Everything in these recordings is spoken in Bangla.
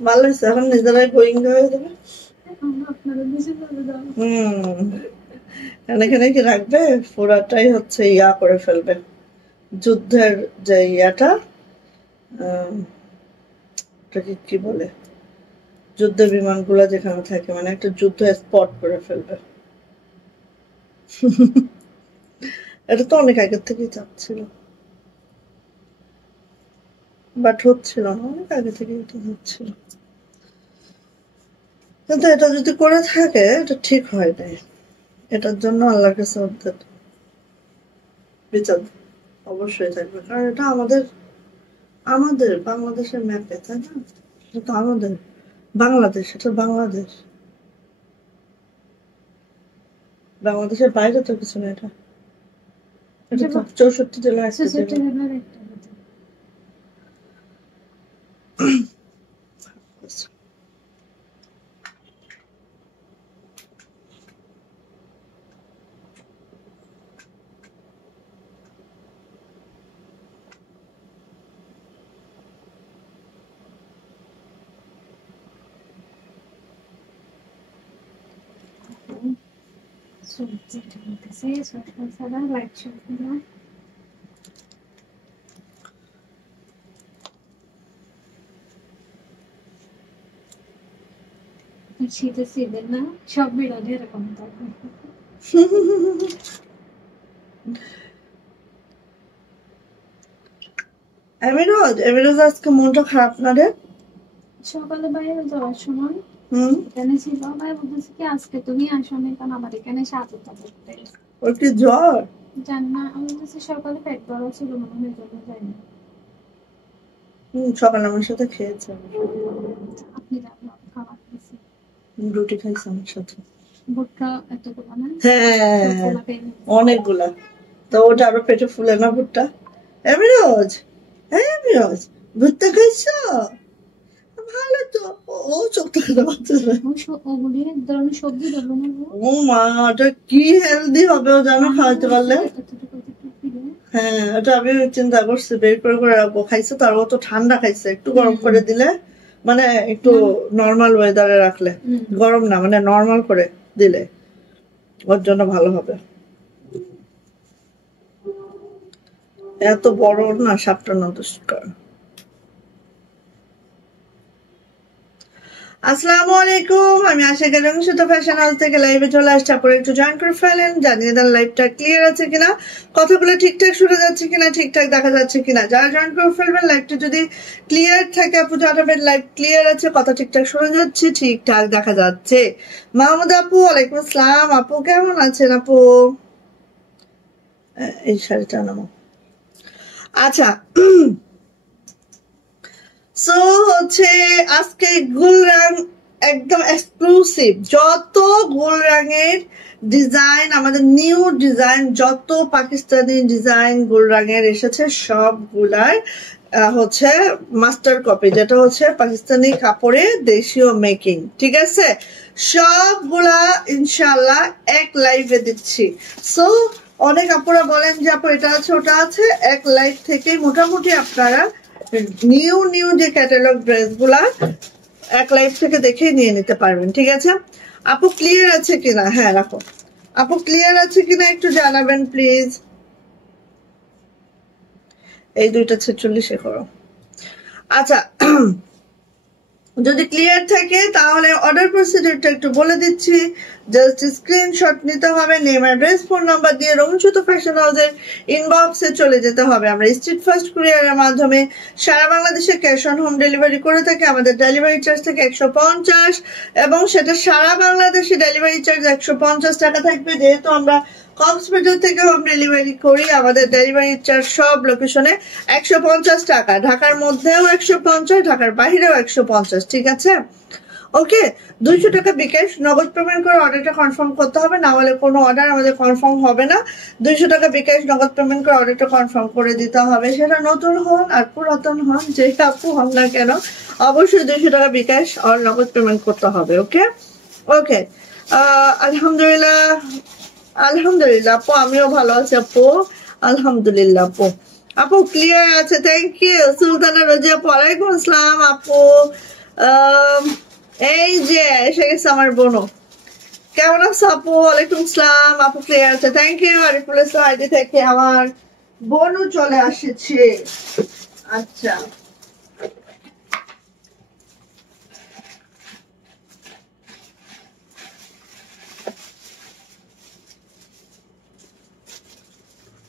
ভালো হয়েছে, এখন নিজেরাই গোয়িং হয়ে যাবে। এখানে কি রাখবে, পুরাটাই হচ্ছে ইয়া করে ফেলবে, যুদ্ধের যে ইয়াটা, কি বলে, যুদ্ধ বিমানগুলো যেখানে থাকে, মানে একটা যুদ্ধ স্পট করে ফেলবে। এটা তো অনেক আগের থেকেই চাচ্ছিল, বাট হচ্ছিল না, অনেক আগে থেকে এটা হচ্ছিল, কিন্তু এটা যদি করে থাকে এটা ঠিক হয় নাই। এটার জন্য আল্লাহর কাছে ওদের বিচার অবশ্যই থাকবে, কারণ এটা আমাদের আমাদের বাংলাদেশের ম্যাপে, তাই না? এটা তো আমাদের বাংলাদেশ, এটা বাংলাদেশ, বাংলাদেশের বাইরে তো কিছু না। এটা এটা তো 64 জেলার একটা জেলা। শীতের সিজন না, সব বিড়ালে এরকম থাকে। এমিরোজ আজকে মনটা খারাপ না রে? সকালে বাইরে যাওয়ার সময় এখানে ছিল, ভাই বলতেছে কি আজকে তুমি আসো না, কারণ আমার এখানে সাতটা করতে। ওর কি জ্বর? জানি না, আমি বলতেছি সকালে পেট বড় ছিল মনে হয়, জন্য যাইনি। সকালে আমার সাথে খেয়েছে, আপনি জানলাম খাবার খেয়েছি, রুটি খাইছে আমার সাথে। ভুট্টা এতগুলো না? হ্যাঁ, অনেকগুলা। তো ওটা আরো পেটে ফুলে না ভুট্টা? এমিরোজ, এমিরোজ, ভুট্টা খাইছো? ভালো তো। ও চোখ থেকে বাচ্চারা, ওগুলি এক ধরনের সবজি দেবো না। ও মা, ওটা কি হেলদি হবে ও জানো, খাওয়াতে পারলে। হ্যাঁ, ওটা আমি চিন্তা করছি বের করে করে রাখবো। খাইছে তো, আর ও তো ঠান্ডা খাইছে, একটু গরম করে দিলে, মানে একটু নর্মাল ওয়েদারে রাখলে, গরম না মানে নর্মাল করে দিলে ওর জন্য ভালো হবে। এত বড় না সাপটা না দুষ্কার। আসসালামু আলাইকুম, আমি আশা করি রংসুতো ফ্যাশন হাউস থেকে লাইভে চলে আসছি। আপনারা একটু জয়েন করে ফেলেন, জানিয়ে দেন লাইভটা ক্লিয়ার আছে কিনা, কথাগুলো ঠিকঠাক শোনা যাচ্ছে কিনা, ঠিকঠাক দেখা যাচ্ছে কিনা। যারা জয়েন করে ফেলবেন, লাইভটা যদি ক্লিয়ার থাকে আপু জানাবেন লাইভ ক্লিয়ার আছে, কথা ঠিকঠাক শোনা যাচ্ছে, ঠিকঠাক দেখা যাচ্ছে। মাহমুদ আপু, ওয়ালাইকুম আসসালাম। আপু কেমন আছেন আপু? এই শাড়িটা নামো। আচ্ছা, সো হচ্ছে আজকে গুলরাং একদম এক্সক্লুসিভ, যত গুলরাঙের ডিজাইন, আমাদের নিউ ডিজাইন, যত পাকিস্তানি ডিজাইন গুলরাঙের এসেছে সবগুলার হচ্ছে মাস্টার কপি, যেটা হচ্ছে পাকিস্তানি কাপড়ে দেশীয় মেকিং, ঠিক আছে? সবগুলা ইনশাল্লাহ এক লাইভে দিচ্ছি। সো অনেক আপুরা বলেন যে আপু এটা আছে ওটা আছে, এক লাইভ থেকে মোটামুটি আপনারা নিউ নিউ যে ক্যাটালগ ড্রেসগুলা এক লাইভ থেকে দেখে নিয়ে নিতে পারবেন, ঠিক আছে? আপু ক্লিয়ার আছে কিনা? হ্যাঁ রাখো। আপু ক্লিয়ার আছে কিনা একটু জানাবেন প্লিজ। এই 2:46 করো। আচ্ছা, যদি ক্লিয়ার থাকে তাহলে অর্ডার প্রসিডিউরটা একটু বলে দিচ্ছি। জাস্ট স্ক্রিনশট নিতে হবে, নেম অ্যাড্রেস ফোন নাম্বার দিয়ে রংসুতো ফ্যাশন হাউসের ইনবক্সে চলে যেতে হবে। আমরা স্ট্রিট ফার্স্ট কুরিয়ারের মাধ্যমে সারা বাংলাদেশে ক্যাশ অন হোম ডেলিভারি করে থাকি। আমাদের ডেলিভারি চার্জ থেকে 150, এবং সেটা সারা বাংলাদেশে ডেলিভারি চার্জ 150 টাকা থাকবে। যেহেতু আমরা কক্সবাজার থেকে হোম ডেলিভারি করি, আমাদের ডেলিভারি চার্জ সব লোকেশনে 150 টাকা, ঢাকার মধ্যেও 150, ঢাকার বাইরেও 150, ঠিক আছে? ওকে, 200 টাকা বিকাশ নগদ পেমেন্ট করে অর্ডারটা কনফার্ম করতে হবে, না হলে কোনো অর্ডার আমাদের কনফার্ম হবে না। 200 টাকা বিকাশ নগদ পেমেন্ট করে অর্ডারটা কনফার্ম করে দিতে হবে, সেটা নতুন হন আর পুরাতন হন, যে আপু হন না কেন, অবশ্যই 200 টাকা বিকাশ আর নগদ পেমেন্ট করতে হবে। ওকে ওকে, আলহামদুলিল্লাহ, আলহামদুলিল্লাহ আপু, আমিও ভালো আছি আপু, আলহামদুলিল্লাহ আপু। আপু ক্লিয়ার আছে, থ্যাংক ইউ। সুলতানা রোজি আপু, ওয়ালাইকুম আসসালাম আপু, এই যে এসে গেছে আমার বোনও। কেমন আছো আপু? ওয়ালাইকুম আসসালাম। আপু ক্লিয়ার আছে, thank you. Ariful Islam ID থেকে আমার বোনও চলে আসছে। আচ্ছা,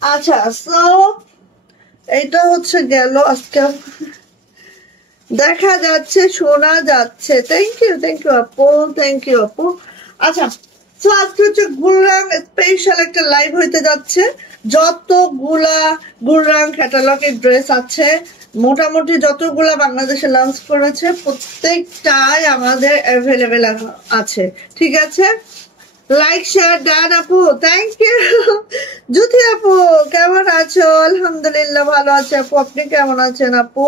আচ্ছা, সো এটা হচ্ছে গেল আজকে। দেখা যাচ্ছে, শোনা যাচ্ছে। থ্যাংক ইউ আপু, থ্যাংক ইউ আপু। আচ্ছা, তো আজকে হচ্ছে গুলরাং স্পেশাল একটা লাইভ হইতে যাচ্ছে। যতগুলা গুলরাং ক্যাটালগের ড্রেস আছে, মোটামুটি যতগুলা বাংলাদেশে লঞ্চ করেছে প্রত্যেকটাই আমাদের অ্যাভেলেবেল আছে। ঠিক আছে, লাইক শেয়ার ডান আপু, থ্যাংক ইউ। জুথি আপু কেমন আছো? আলহামদুলিল্লাহ ভালো আছে আপু, আপনি কেমন আছেন আপু?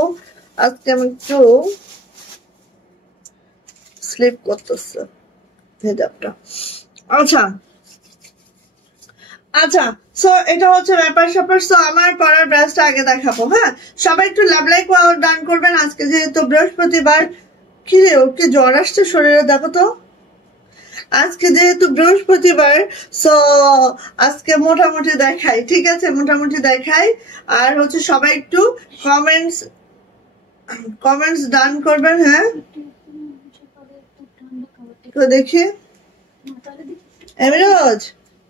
আজকে আমি একটু স্লিপ করতেছে হেজাবটা। আচ্ছা আচ্ছা, সো এটা হচ্ছে ব্যাপার স্যাপার। সো আমার পরার ড্রেসটা আগে দেখাবো। হ্যাঁ, সবাই একটু লাভ লাইক ডান করবেন। আজকে যেহেতু বৃহস্পতিবার, কি রে ওর কি জ্বর আসছে শরীরে? দেখো তো, আজকে যেহেতু বৃহস্পতিবার, সো আজকে মোটামুটি দেখাই। ঠিক আছে, মোটামুটি দেখাই। আর হচ্ছে সবাই একটু কমেন্টস ডান করবেন। হ্যাঁ, দেখি এমরোজ,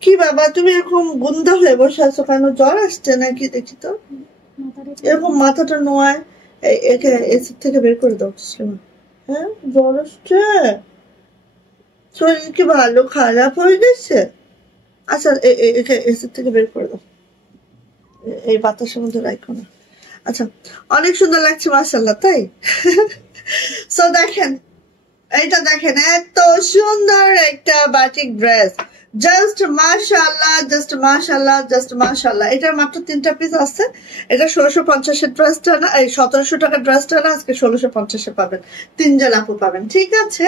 কি বাবা তুমি এরকম গুন্দা হয়ে বসে আছো কেন? জ্বর আসছে নাকি? দেখি তো, এরকম মাথাটা নোয়ায়, একে এসিড থেকে বের করে দাও। হ্যাঁ, জ্বর আসছে, শরীর কি ভালো খারাপ হয়ে গেছে? আচ্ছা, একে এসিড থেকে বের করে দাও, এই বাতাসের মধ্যে রাখো না। আচ্ছা, অনেক সুন্দর লাগছে মাশাআল্লাহ, তাই? সো দেখেন, এইটা দেখেন, এত সুন্দর একটা বাটিক ড্রেস, জাস্ট মাশাআল্লাহ, জাস্ট মাশাআল্লাহ, জাস্ট মাশাআল্লাহ। এটার মাত্র 3টা পিস আছে। এটা 1650-এর ড্রেসটা না, এই 1700 টাকার ড্রেসটা না, আজকে 1650-এ পাবেন। 3জন আপু পাবেন। ঠিক আছে,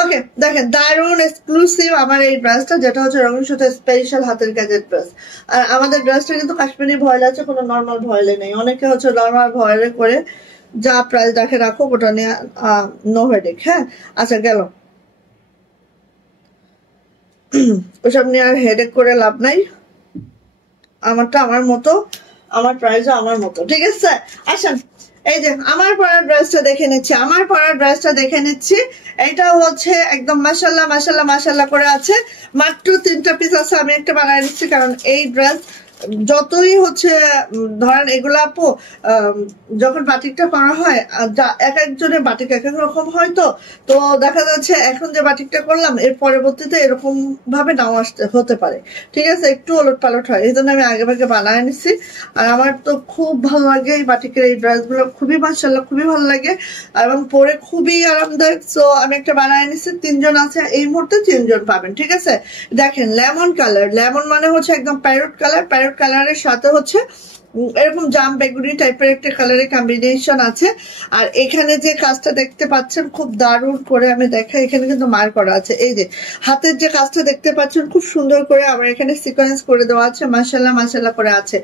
ওকে। দেখেন, দারুন এক্সক্লুসিভ আমার এই ড্রেসটা, যেটা হচ্ছে রঙিন সুতো স্পেশাল হাতের কাজের ড্রেস। আর আমাদের ড্রেসটা কিন্তু কাশ্মীরি ভয়েল আছে, কোনো নর্মাল ভয়েলে নেই। অনেকে হচ্ছে নর্মাল ভয়েলে করে যা প্রাইস দেখে রাখো, ওটা নিয়ে নো হেডেক। হ্যাঁ, আচ্ছা গেল, ওসব নিয়ে আর হেডেক করে লাভ নাই। আমারটা আমার মতো, আমার প্রাইসও আমার মতো। ঠিক আছে, আসেন এই যে আমার পরার ড্রেসটা দেখে নিচ্ছি। আমার পরার ড্রেসটা দেখে নিচ্ছি। এটা হচ্ছে একদম মাশাআল্লাহ মাশাআল্লাহ মাশাআল্লাহ করে আছে। মাত্র 3টা পিস আছে, আমি একটা বানায় নিচ্ছি, কারণ এই ড্রেস যতই হচ্ছে ধরেন এগুলা আপু যখন বাটিকটা করা হয়, এক একজনের বাটিক এক এক রকম হয়। তো দেখা যাচ্ছে এখন যে বাটিকটা করলাম, এর পরবর্তীতে এরকম ভাবে নাও আসতে হতে পারে। ঠিক আছে, একটু ওলট পালট হয়, এই জন্য আমি আগে ভাগে বানায় নিচ্ছি। আর আমার তো খুব ভালো লাগে এই বাটিকের এই ড্রেসগুলো, খুবই মাশাআল্লাহ, খুবই ভালো লাগে এবং পরে খুবই আরামদায়ক। সো আমি একটা বানায় নিচ্ছি। 3জন আছে এই মুহূর্তে, 3জন পাবেন। ঠিক আছে, দেখেন লেমন কালার, লেমন মানে হচ্ছে একদম প্যারট কালার। প্যারট কালারের সাথে হচ্ছে এরকম জাম বেগুনি টাইপের একটা কালারের কম্বিনেশন আছে। আর এখানে যে কাজটা দেখতে পাচ্ছেন খুব দারুণ করে, আমি দেখাই, এখানে কিন্তু মার করা আছে। এই যে হাতের যে কাজটা দেখতে পাচ্ছেন খুব সুন্দর করে আমার এখানে সিকোয়েন্স করে দেওয়া আছে, মাশাআল্লাহ মাশাআল্লাহ করে আছে।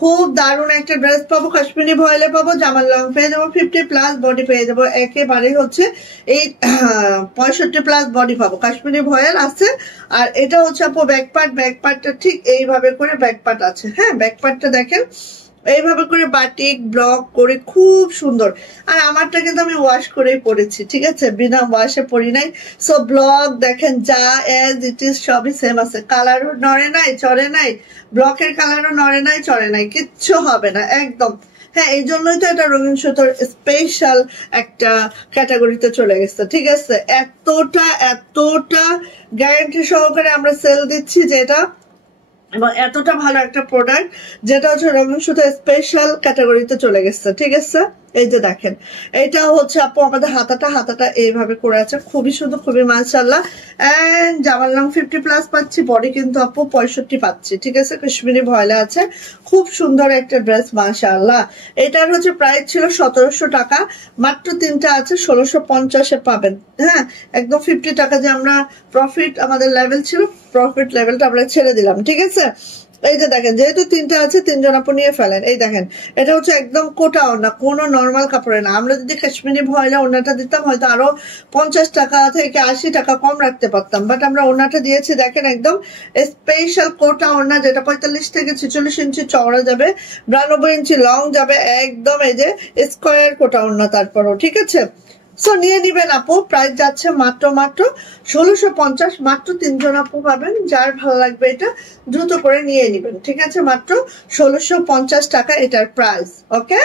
খুব দারুণ একটা ড্রেস পাবো, কাশ্মীরি ভয়েলে পাবো, জামার লং পেয়ে যাবো 50+ বডি পেয়ে যাবো। একেবারে হচ্ছে এই 65+ বডি পাবো, কাশ্মীরি ভয়েল আছে। আর এটা হচ্ছে আপু ব্যাকপার্টটা ঠিক এইভাবে করে ব্যাকপার্ট আছে। হ্যাঁ, ব্যাকপার্টটা দেখেন এইভাবে করে বাটিক ব্লক করে খুব সুন্দর। আর আমারটা কিন্তু আমি ওয়াশ করেই পরেছি। ঠিক আছে, বিনা ওয়াশে পরি নাই। সো ব্লক দেখেন যা এজ ইট ইজ সবই সেম আছে, কালারও নড়ে নাই চড়ে নাই, ব্লকের কালারও নড়ে নাই চড়ে নাই, কিচ্ছু হবে না একদম। হ্যাঁ, এই জন্যই তো এটা রঙিন সুতোর স্পেশাল একটা ক্যাটাগরিতে চলে গেছে। ঠিক আছে, এতটা গ্যারান্টি সহকারে আমরা সেল দিচ্ছি যেটা, এবং এতটা ভালো একটা প্রোডাক্ট যেটা হচ্ছে রঙিন সুতো স্পেশাল ক্যাটাগরিতে চলে গেছে। ঠিক আছে, এই যে দেখেন, এটা হচ্ছে আপু আমাদের হাতাটা এইভাবে করে আছে, খুবই সুন্দর, খুবই মাশাআল্লাহ। এন্ড জামার লং 50+ পাচ্ছি, বডি কিন্তু আপু 65 পাচ্ছি। ঠিক আছে, কাশ্মীরি ভয়েলে আছে, খুব সুন্দর একটা ড্রেস মাশাআল্লাহ। এটার হচ্ছে প্রাইস ছিল 1700 টাকা, মাত্র 3টা আছে 1650-এ পাবেন। হ্যাঁ, একদম 50 টাকা যে আমরা প্রফিট আমাদের লেভেল ছিল, প্রফিট লেভেলটা আমরা ছেড়ে দিলাম। ঠিক আছে, এই যে দেখেন, যেহেতু তিনটা আছে, তিনজন আপু নিয়ে ফেলেন। এই দেখেন, এটা হচ্ছে একদম কোটা ওড়না, কোনো নর্মাল কাপড়ে না। আমরা যদি কাশ্মীরি ভয়লা ওড়নাটা দিতাম হয়তো আরো 50 টাকা থেকে 80 টাকা কম রাখতে পারতাম, বাট আমরা ওড়নাটা দিয়েছি দেখেন একদম স্পেশাল কোটা ওড়না, যেটা 45 থেকে 46 ইঞ্চি চওড়া যাবে, 92 ইঞ্চি লং যাবে, একদম এই যে স্কোয়ার কোটা ওড়না তারপরও, ঠিক আছে। সো নিয়ে নিবেন আপু, প্রাইস যাচ্ছে মাত্র 1650, মাত্র 3 জন আপু পাবেন। যার ভালো লাগবে এটা দ্রুত করে নিয়ে নিবেন, ঠিক আছে। মাত্র 1650 টাকা এটার প্রাইস, ওকে।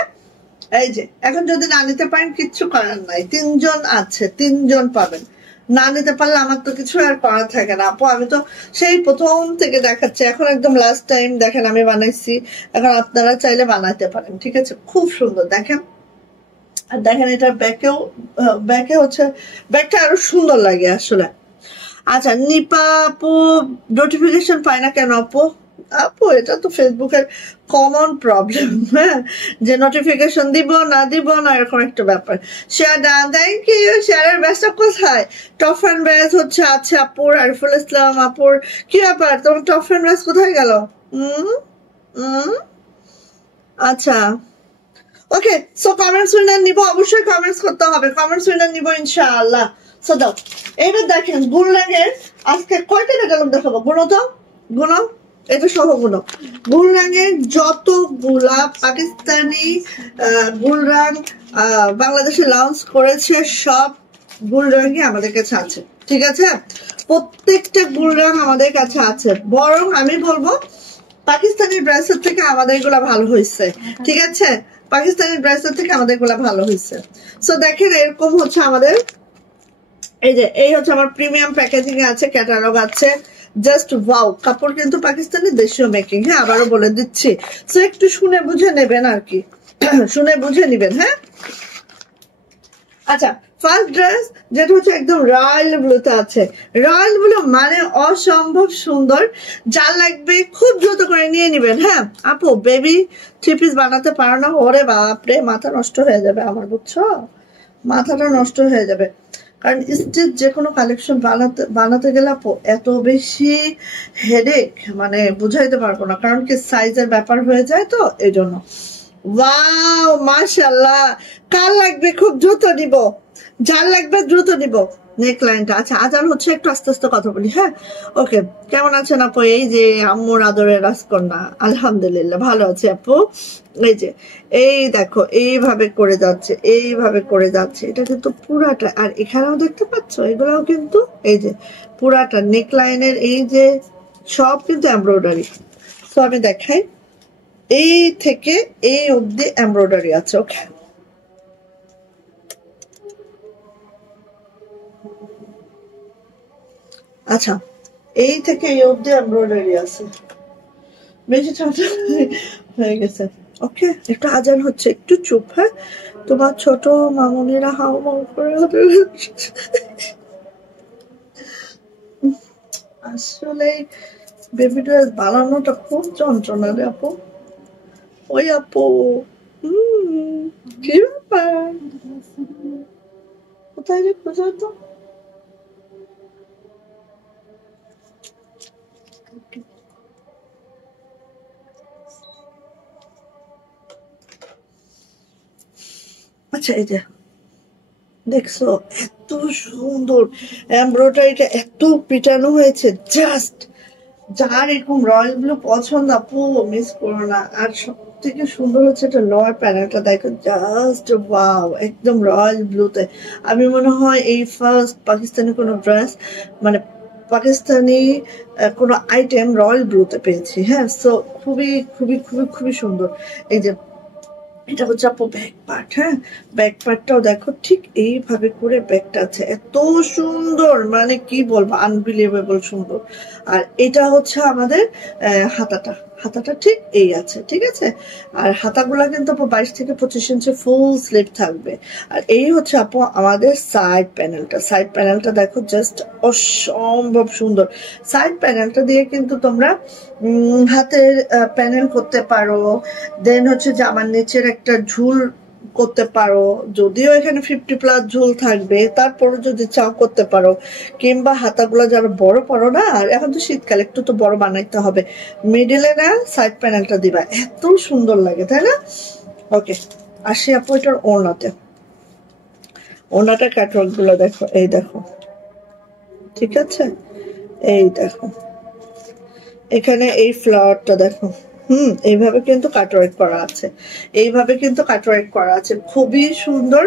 এই যে এখন যদি না নিতে পারেন কিচ্ছু করার নাই, 3 জন আছে, 3 জন পাবেন। না নিতে পারলে আমার তো কিছু আর করার থাকে না আপু, আমি তো সেই প্রথম থেকে দেখাচ্ছি, এখন একদম লাস্ট টাইম দেখেন আমি বানাইছি, এখন আপনারা চাইলে বানাইতে পারেন, ঠিক আছে। খুব সুন্দর দেখেন, আর দেখেন এটা ব্যাকে হচ্ছে ব্যাগটা আরো সুন্দর লাগে আসলে। আচ্ছা, নিপা আপু নোটিফিকেশন পায় না কেন আপু? আপু এটা তো ফেসবুকের কমন প্রবলেম, হ্যাঁ, যে নোটিফিকেশন দিব না এরকম একটা ব্যাপার। Share done, thank you. শেয়ারের ব্যাচটা কোথায়? টপ ফ্যান ব্যাচ হচ্ছে আছে আপুর, আরিফুল ইসলাম আপুর। কি ব্যাপার, তোমার টপ ফ্যান ব্যাচ কোথায় গেল? আচ্ছা, ওকে। সো কমেন্টস উইনার নিব, অবশ্যই কমেন্টস করতে হবে, কমেন্টস উইনার নিব ইনশাআল্লাহ। সো দাও, এবার দেখেন গুলরাঙের আজকে কয়টা ক্যাটালগ দেখাবো, গুনো তো, গুনো এটা সহ গুলো। গুলরাঙের যতগুলা পাকিস্তানি গুলরাং বাংলাদেশে লঞ্চ করেছে সব গুলরাঙই আমাদের কাছে আছে, ঠিক আছে। প্রত্যেকটা গুলরাং আমাদের কাছে আছে, বরং আমি বলবো পাকিস্তানি ড্রেসের থেকে আমাদের গুলা ভালো হয়েছে, ঠিক আছে। পাকিস্তানি ড্রেসের থেকে আমাদের গুলা ভালো হয়েছে। সো দেখেন এরকম হচ্ছে আমাদের, এই যে এই হচ্ছে আমার প্রিমিয়াম প্যাকেজিং এ আছে, ক্যাটালগ আছে, জাস্ট ওয়াও। কাপড় কিন্তু পাকিস্তানি, দেশীয় মেকিং, হ্যাঁ আবারও বলে দিচ্ছি। সো একটু শুনে বুঝে নেবেন আর কি, শুনে বুঝে নিবেন, হ্যাঁ। আচ্ছা, ফার্স্ট ড্রেস যেটা হচ্ছে একদম রয়্যাল ব্লুতে আছে, রয়্যাল ব্লু মানে অসম্ভব সুন্দর। যার লাগবে খুব দ্রুত করে নিয়ে নিবেন, হ্যাঁ। আপু বেবি 3 পিস বানাতে পারো না? ওরে বাপরে, মাথা নষ্ট হয়ে যাবে আমার, বুঝছো, মাথাটা নষ্ট হয়ে যাবে। কারণ স্টিচ যে কোনো কালেকশন বানাতে গেলে আপু এত বেশি হেডেক, মানে বুঝাইতে পারবো না, কারণ কি সাইজের ব্যাপার হয়ে যায় তো, এই জন্য। ওয়াও মাশাআল্লাহ, কার লাগবে খুব দ্রুত নিব, যার লাগবে দ্রুত নিব। নেক লাইনটা, আচ্ছা আজান হচ্ছে, একটু আস্তে আস্তে কথা বলি, হ্যাঁ। ওকে, কেমন আছেন আপু? এই যে আম্মুর আদরের রাজকন্যা, আলহামদুলিল্লাহ ভালো আছে আপু। এই যে এই দেখো এইভাবে করে যাচ্ছে, এইভাবে করে যাচ্ছে, এটা কিন্তু পুরাটা। আর এখানেও দেখতে পাচ্ছ এগুলাও কিন্তু এই যে পুরাটা নেক লাইনের, এই যে সব কিন্তু এমব্রয়ডারি। তো আমি দেখাই, এই থেকে এই অবধি এমব্রয়ডারি আছে, ওকে। আচ্ছা, এই থেকে এই অবধি এমব্রয়ডারি আছে, বেশি ঠান্ডা হয়ে গেছে, ওকে। একটু আজান হচ্ছে, একটু চুপ, হ্যাঁ। তোমার ছোট মামুনিরা হাও মাও করে আসলে বেবি ড্রেস বানানোটা খুব যন্ত্রণা রে আপু। ওই আপু কি ব্যাপার, কোথায় রে খুঁজো তো। আচ্ছা, এই যে দেখছো এত সুন্দর এমব্রয়ডারিটা, এত পিটানো হয়েছে, জাস্ট যার এরকম রয়্যাল ব্লু পছন্দ আপু মিস করো না। আর সব থেকে সুন্দর হচ্ছে এটা লোয়ার প্যানেলটা, দেখো জাস্ট ওয়াও, একদম রয়্যাল ব্লুতে। আমি মনে হয় এই ফার্স্ট পাকিস্তানি কোনো ড্রেস, মানে পাকিস্তানি কোনো আইটেম রয়্যাল ব্লুতে পেয়েছি, হ্যাঁ। সো খুবই খুবই খুবই খুবই সুন্দর। এই যে এটা হচ্ছে আপু ব্যাক পার্ট, হ্যাঁ। ব্যাক পার্টটাও দেখো ঠিক এইভাবে করে ব্যাকটা আছে, এত সুন্দর, মানে কি বলবো, আনবিলিভেবল সুন্দর। আর এটা হচ্ছে আমাদের হাতাটা, হাতাটা ঠিক এই আছে, ঠিক আছে। আর হাতাগুলা কিন্তু আপু 22 থেকে 25 ইঞ্চি ফুল স্লিভ থাকবে। আর এই হচ্ছে আপু আমাদের সাইড প্যানেলটা, সাইড প্যানেলটা দেখো জাস্ট অসম্ভব সুন্দর। সাইড প্যানেলটা দিয়ে কিন্তু তোমরা হাতের প্যানেল করতে পারো। দেন হচ্ছে জামার নিচের একটা ঝুল করতে পারো, যদিও এখানে 50+ ঝুল থাকবে, তারপরে যদি চাও করতে পারো। কিংবা হাতাগুলো যারা বড় পারো না, আর এখন তো শীতকাল, একটু তো বড় বানাইতে হবে, মিডিলে না সাইড প্যানেলটা দিবা, এত সুন্দর লাগে, তাই না? ওকে, আসি আপু এটার ওড়নাতে। ওড়নাটা ক্যাটওয়ার্ক গুলো দেখো, এই দেখো, ঠিক আছে, এই দেখো এখানে এই ফ্লাওয়ারটা দেখো, এইভাবে কিন্তু কাটওয়ার্ক করা আছে, এইভাবে কিন্তু কাটওয়ার্ক করা আছে, খুবই সুন্দর,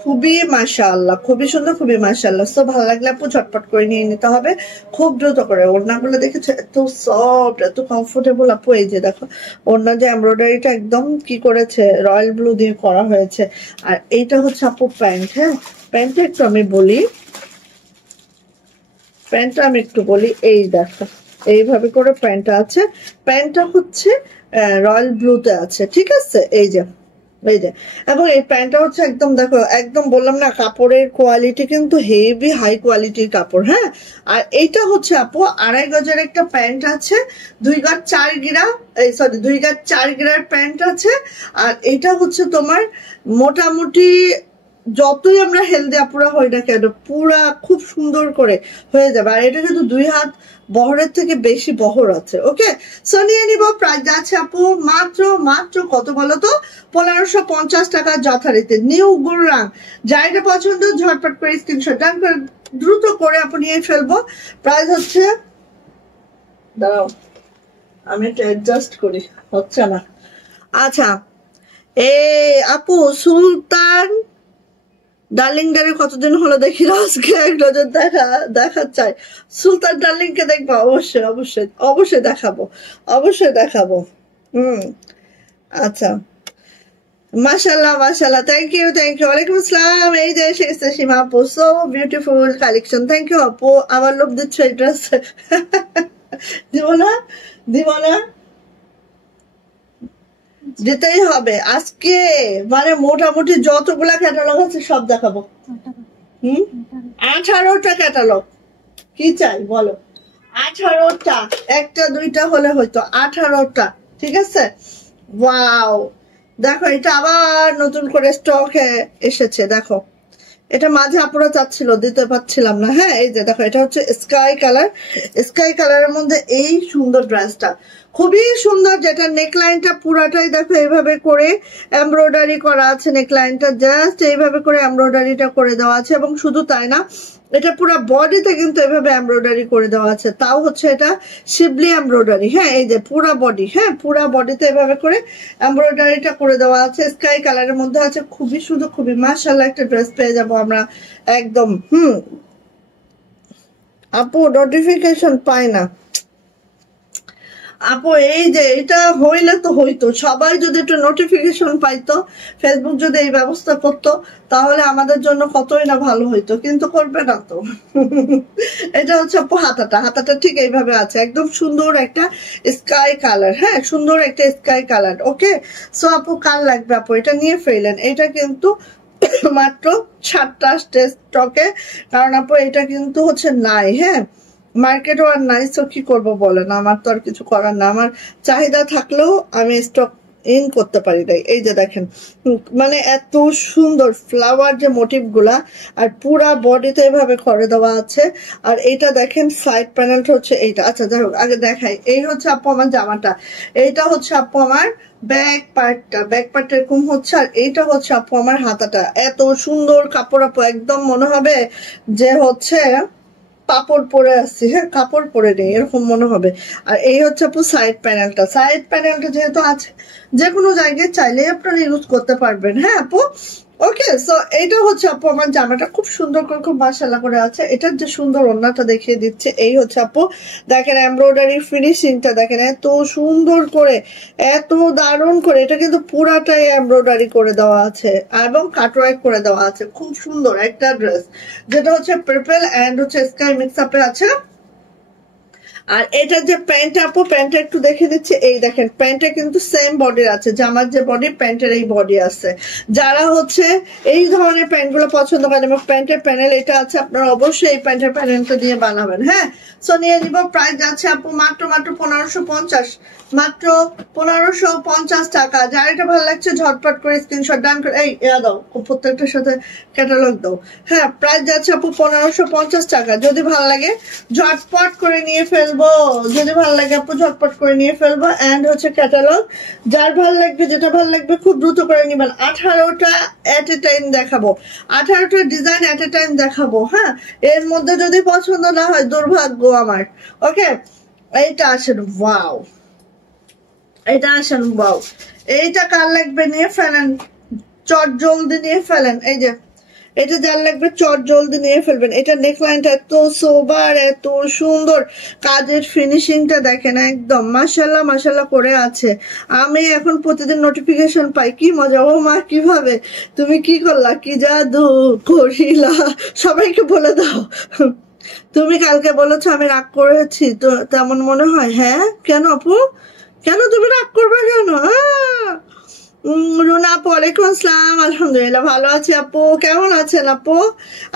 খুবই মাশাআল্লাহ, খুবই সুন্দর, খুবই মাশাআল্লাহ। সো ভালো লাগলে আপু ঝটপট করে নিয়ে নিতে হবে, খুব দ্রুত করে। ওড়নাগুলো দেখেছো এত সফট, এত কমফোর্টেবল আপু। এই যে দেখো ওড়না যে এমব্রয়ডারিটা একদম কি করেছে, রয়্যাল ব্লু দিয়ে করা হয়েছে। আর এইটা হচ্ছে আপু প্যান্ট। হ্যাঁ, প্যান্টটা একটু আমি বলি, এই দেখো এইভাবে করে প্যান্টটা আছে, প্যান্টটা হচ্ছে রয়্যাল ব্লুতে আছে, ঠিক আছে, এই যে এবং এই প্যান্টটা হচ্ছে একদম দেখো, একদম বললাম না কাপড়ের কোয়ালিটি কিন্তু হেভি হাই কোয়ালিটির কাপড়। হ্যাঁ, আর এইটা হচ্ছে আপু 2.5 গজের একটা প্যান্ট আছে, 2 গজ 4 গিরা, সরি 2 গজ 4 গিরার প্যান্ট আছে। আর এটা হচ্ছে তোমার মোটামুটি যতই আমরা হেলদি আপুরা হই না কেন, পুরা খুব সুন্দর করে হয়ে যাবে। আর এটা কিন্তু 2 হাত বহরের থেকে বেশি বহর আছে। ওকে, সো নিয়ে নিব। প্রাইস আছে আপু মাত্র কত বলো তো, 1550 টাকা যথারীতি। নিউ গুররাং, যার এটা পছন্দ ঝটপট করে স্ক্রিনশট ডান করে দ্রুত করে আপু নিয়ে ফেলবো। প্রাইস হচ্ছে, দাঁড়াও আমি একটু অ্যাডজাস্ট করি, হচ্ছে না। আচ্ছা, আপু সুলতান ডার্লিংটারে কতদিন হলো দেখি না, আজকে এক নজর দেখা চাই। সুলতান ডার্লিংকে দেখবো, অবশ্যই দেখাবো। আচ্ছা, মাশাআল্লাহ, থ্যাংক ইউ। ওয়ালাইকুম আসসালাম। এই যে এসেছে সীমা আপু, so beautiful collection, thank you আপু। আমার লোভ দিচ্ছ এই ড্রেস, দিব না, যেতেই হবে আজকে, মানে মোটামুটি যতগুলা ক্যাটালগ আছে সব দেখাবো। 18টা ক্যাটালগ, কি চাই বলো? 18টা, একটা দুইটা হলে হয়তো 18টা, ঠিক আছে। ওয়াও, দেখো এটা আবার নতুন করে স্টকে এসেছে, দেখো এটা মাঝে আপুরা চাচ্ছিল, দিতে পারছিলাম না। হ্যাঁ, এই যে দেখো এটা হচ্ছে স্কাই কালারের মধ্যে এই সুন্দর ড্রেসটা, খুবই সুন্দর, যেটা নেকলাইনটা পুরাটাই দেখো এইভাবে করে এমব্রয়ডারি করা আছে, নেকলাইনটা জাস্ট এইভাবে করে এমব্রয়ডারিটা করে দেওয়া আছে। এবং শুধু তাই না, এটা পুরো বডিতে কিন্তু এভাবে এমব্রয়ডারি করে দেওয়া আছে, তাও হচ্ছে এটা শিবলি এমব্রয়ডারি। হ্যাঁ, এই যে পুরা বডি, হ্যাঁ পুরা বডিতে এভাবে করে এমব্রয়ডারিটা করে দেওয়া আছে, স্কাই কালারের মধ্যে আছে, খুবই সুন্দর, খুবই মাশাআল্লাহ একটা ড্রেস পেয়ে যাবো আমরা একদম। আপু নোটিফিকেশন পাই না আপু, এই যে এটা হইলে তো হইতো, সবাই যদি একটু নোটিফিকেশন পাইতো, ফেসবুক যদি এই ব্যবস্থা করতো, তাহলে আমাদের জন্য কতই না ভালো হইতো, কিন্তু করবে না তো। এটা হচ্ছে আপু হাতাটা ঠিক এইভাবে আছে, একদম সুন্দর একটা স্কাই কালার। হ্যাঁ, সুন্দর একটা স্কাই কালার। ওকে, সো আপু কার লাগবে আপু এটা নিয়ে ফেলেন, এটা কিন্তু মাত্র 7টা স্টকে, কারণ আপু এটা কিন্তু হচ্ছে নাই। হ্যাঁ, মার্কেটও আর নাই, তো কি করবো বলেন, আমার তো আর কিছু করার না, আমার চাহিদা থাকলেও আমি স্টক ইন করতে পারি নাই। এই যে দেখেন, মানে এত সুন্দর ফ্লাওয়ার যে মোটিভ গুলা, আর পুরা বডিতে এভাবে করে দেওয়া আছে। আর এইটা দেখেন সাইড প্যানেলটা হচ্ছে এইটা। আচ্ছা যাই হোক, আগে দেখাই, এই হচ্ছে আপু আমার জামাটা, এইটা হচ্ছে আপু আমার ব্যাক পার্টটা এরকম হচ্ছে, আর এইটা হচ্ছে আপু আমার হাতাটা। এত সুন্দর কাপড় আপু, একদম মনে হবে যে হচ্ছে কাপড় পরে আসছি, হ্যাঁ কাপড় পরে নেই এরকম মনে হবে। আর এই হচ্ছে আপু সাইড প্যানেলটা যেহেতু আছে, যে কোনো জায়গায় চাইলে আপনারা ইউজ করতে পারবেন। হ্যাঁ আপু, ওকে, সো এইটা হচ্ছে আপু আমার জামাটা, খুব সুন্দর করে, খুব মাশাআল্লাহ করে আছে। এটার যে সুন্দর ওড়নাটা দেখিয়ে দিচ্ছে, এই হচ্ছে আপু দেখেন এমব্রয়ডারি ফিনিশিংটা দেখেন, এত সুন্দর করে, এত দারুণ করে, এটা কিন্তু পুরাটাই এমব্রয়ডারি করে দেওয়া আছে এবং কাটওয়ার্ক করে দেওয়া আছে, খুব সুন্দর একটা ড্রেস, যেটা হচ্ছে পার্পল এন্ড হচ্ছে স্কাই মিক্স আপে আছে। আর এটা যে প্যান্ট আপু, প্যান্টটা একটু দেখে দিচ্ছি। এই দেখেন প্যান্টটা কিন্তু সেম বডির আছে, জামার যে বডি প্যান্টের এই বডি আছে। যারা হচ্ছে এই ধরনের প্যান্টগুলো পছন্দ করেন এবং প্যান্টের প্যানেল এটা আছে, আপনারা অবশ্যই এই প্যান্টের প্যানেলটা দিয়ে বানাবেন। হ্যাঁ, সো নিয়ে নিব। প্রাইস যাচ্ছে আপু মাত্র 1550, মাত্র 1550 টাকা। যার এটা ভালো লাগছে ঝটপট করে স্ক্রিনশট ডান করে এই দাও, প্রত্যেকটার সাথে ক্যাটালগ দাও। হ্যাঁ, প্রাইস যাচ্ছে আপু 1550 টাকা। যদি ভালো লাগে ঝটপট করে নিয়ে ফেলবো, যদি ভালো লাগে আপু ঝটপট করে নিয়ে ফেলবো। এন্ড হচ্ছে ক্যাটালগ, যার ভালো লাগবে যেটা ভালো লাগবে খুব দ্রুত করে নিবেন। 18টা এট এ টাইম দেখাবো, 18টা ডিজাইন এট এ টাইম দেখাবো। হ্যাঁ, এর মধ্যে যদি পছন্দ না হয় দুর্ভাগ্য আমার। ওকে, এইটা আসেন, ওয়াও, এটা আসেন, ওয়াও, এইটা কার লাগবে নিয়ে ফেলেন, চট জলদি নিয়ে ফেলেন। এই যে এটা যার লাগবে চট জলদি নিয়ে ফেলবেন। এটা নেকলাইনটা এত সোবার, এত সুন্দর, কাজের ফিনিশিংটা দেখেন একদম মাশাল্লাহ মাশাল্লাহ করে আছে। আমি এখন প্রতিদিন নোটিফিকেশন পাই, কি মজা। ও মা, কিভাবে তুমি কি করলা, কি জাদু করিলা, সবাইকে বলে দাও। তুমি কালকে বলেছো আমি রাগ করেছি, তো তেমন মনে হয়। হ্যাঁ, কেন আপু, কেন তুমি রাগ করবে কেন? রুনা আপু ওয়ালাইকুম আসসালাম, আলহামদুলিল্লাহ ভালো আছি আপু, কেমন আছেন আপু?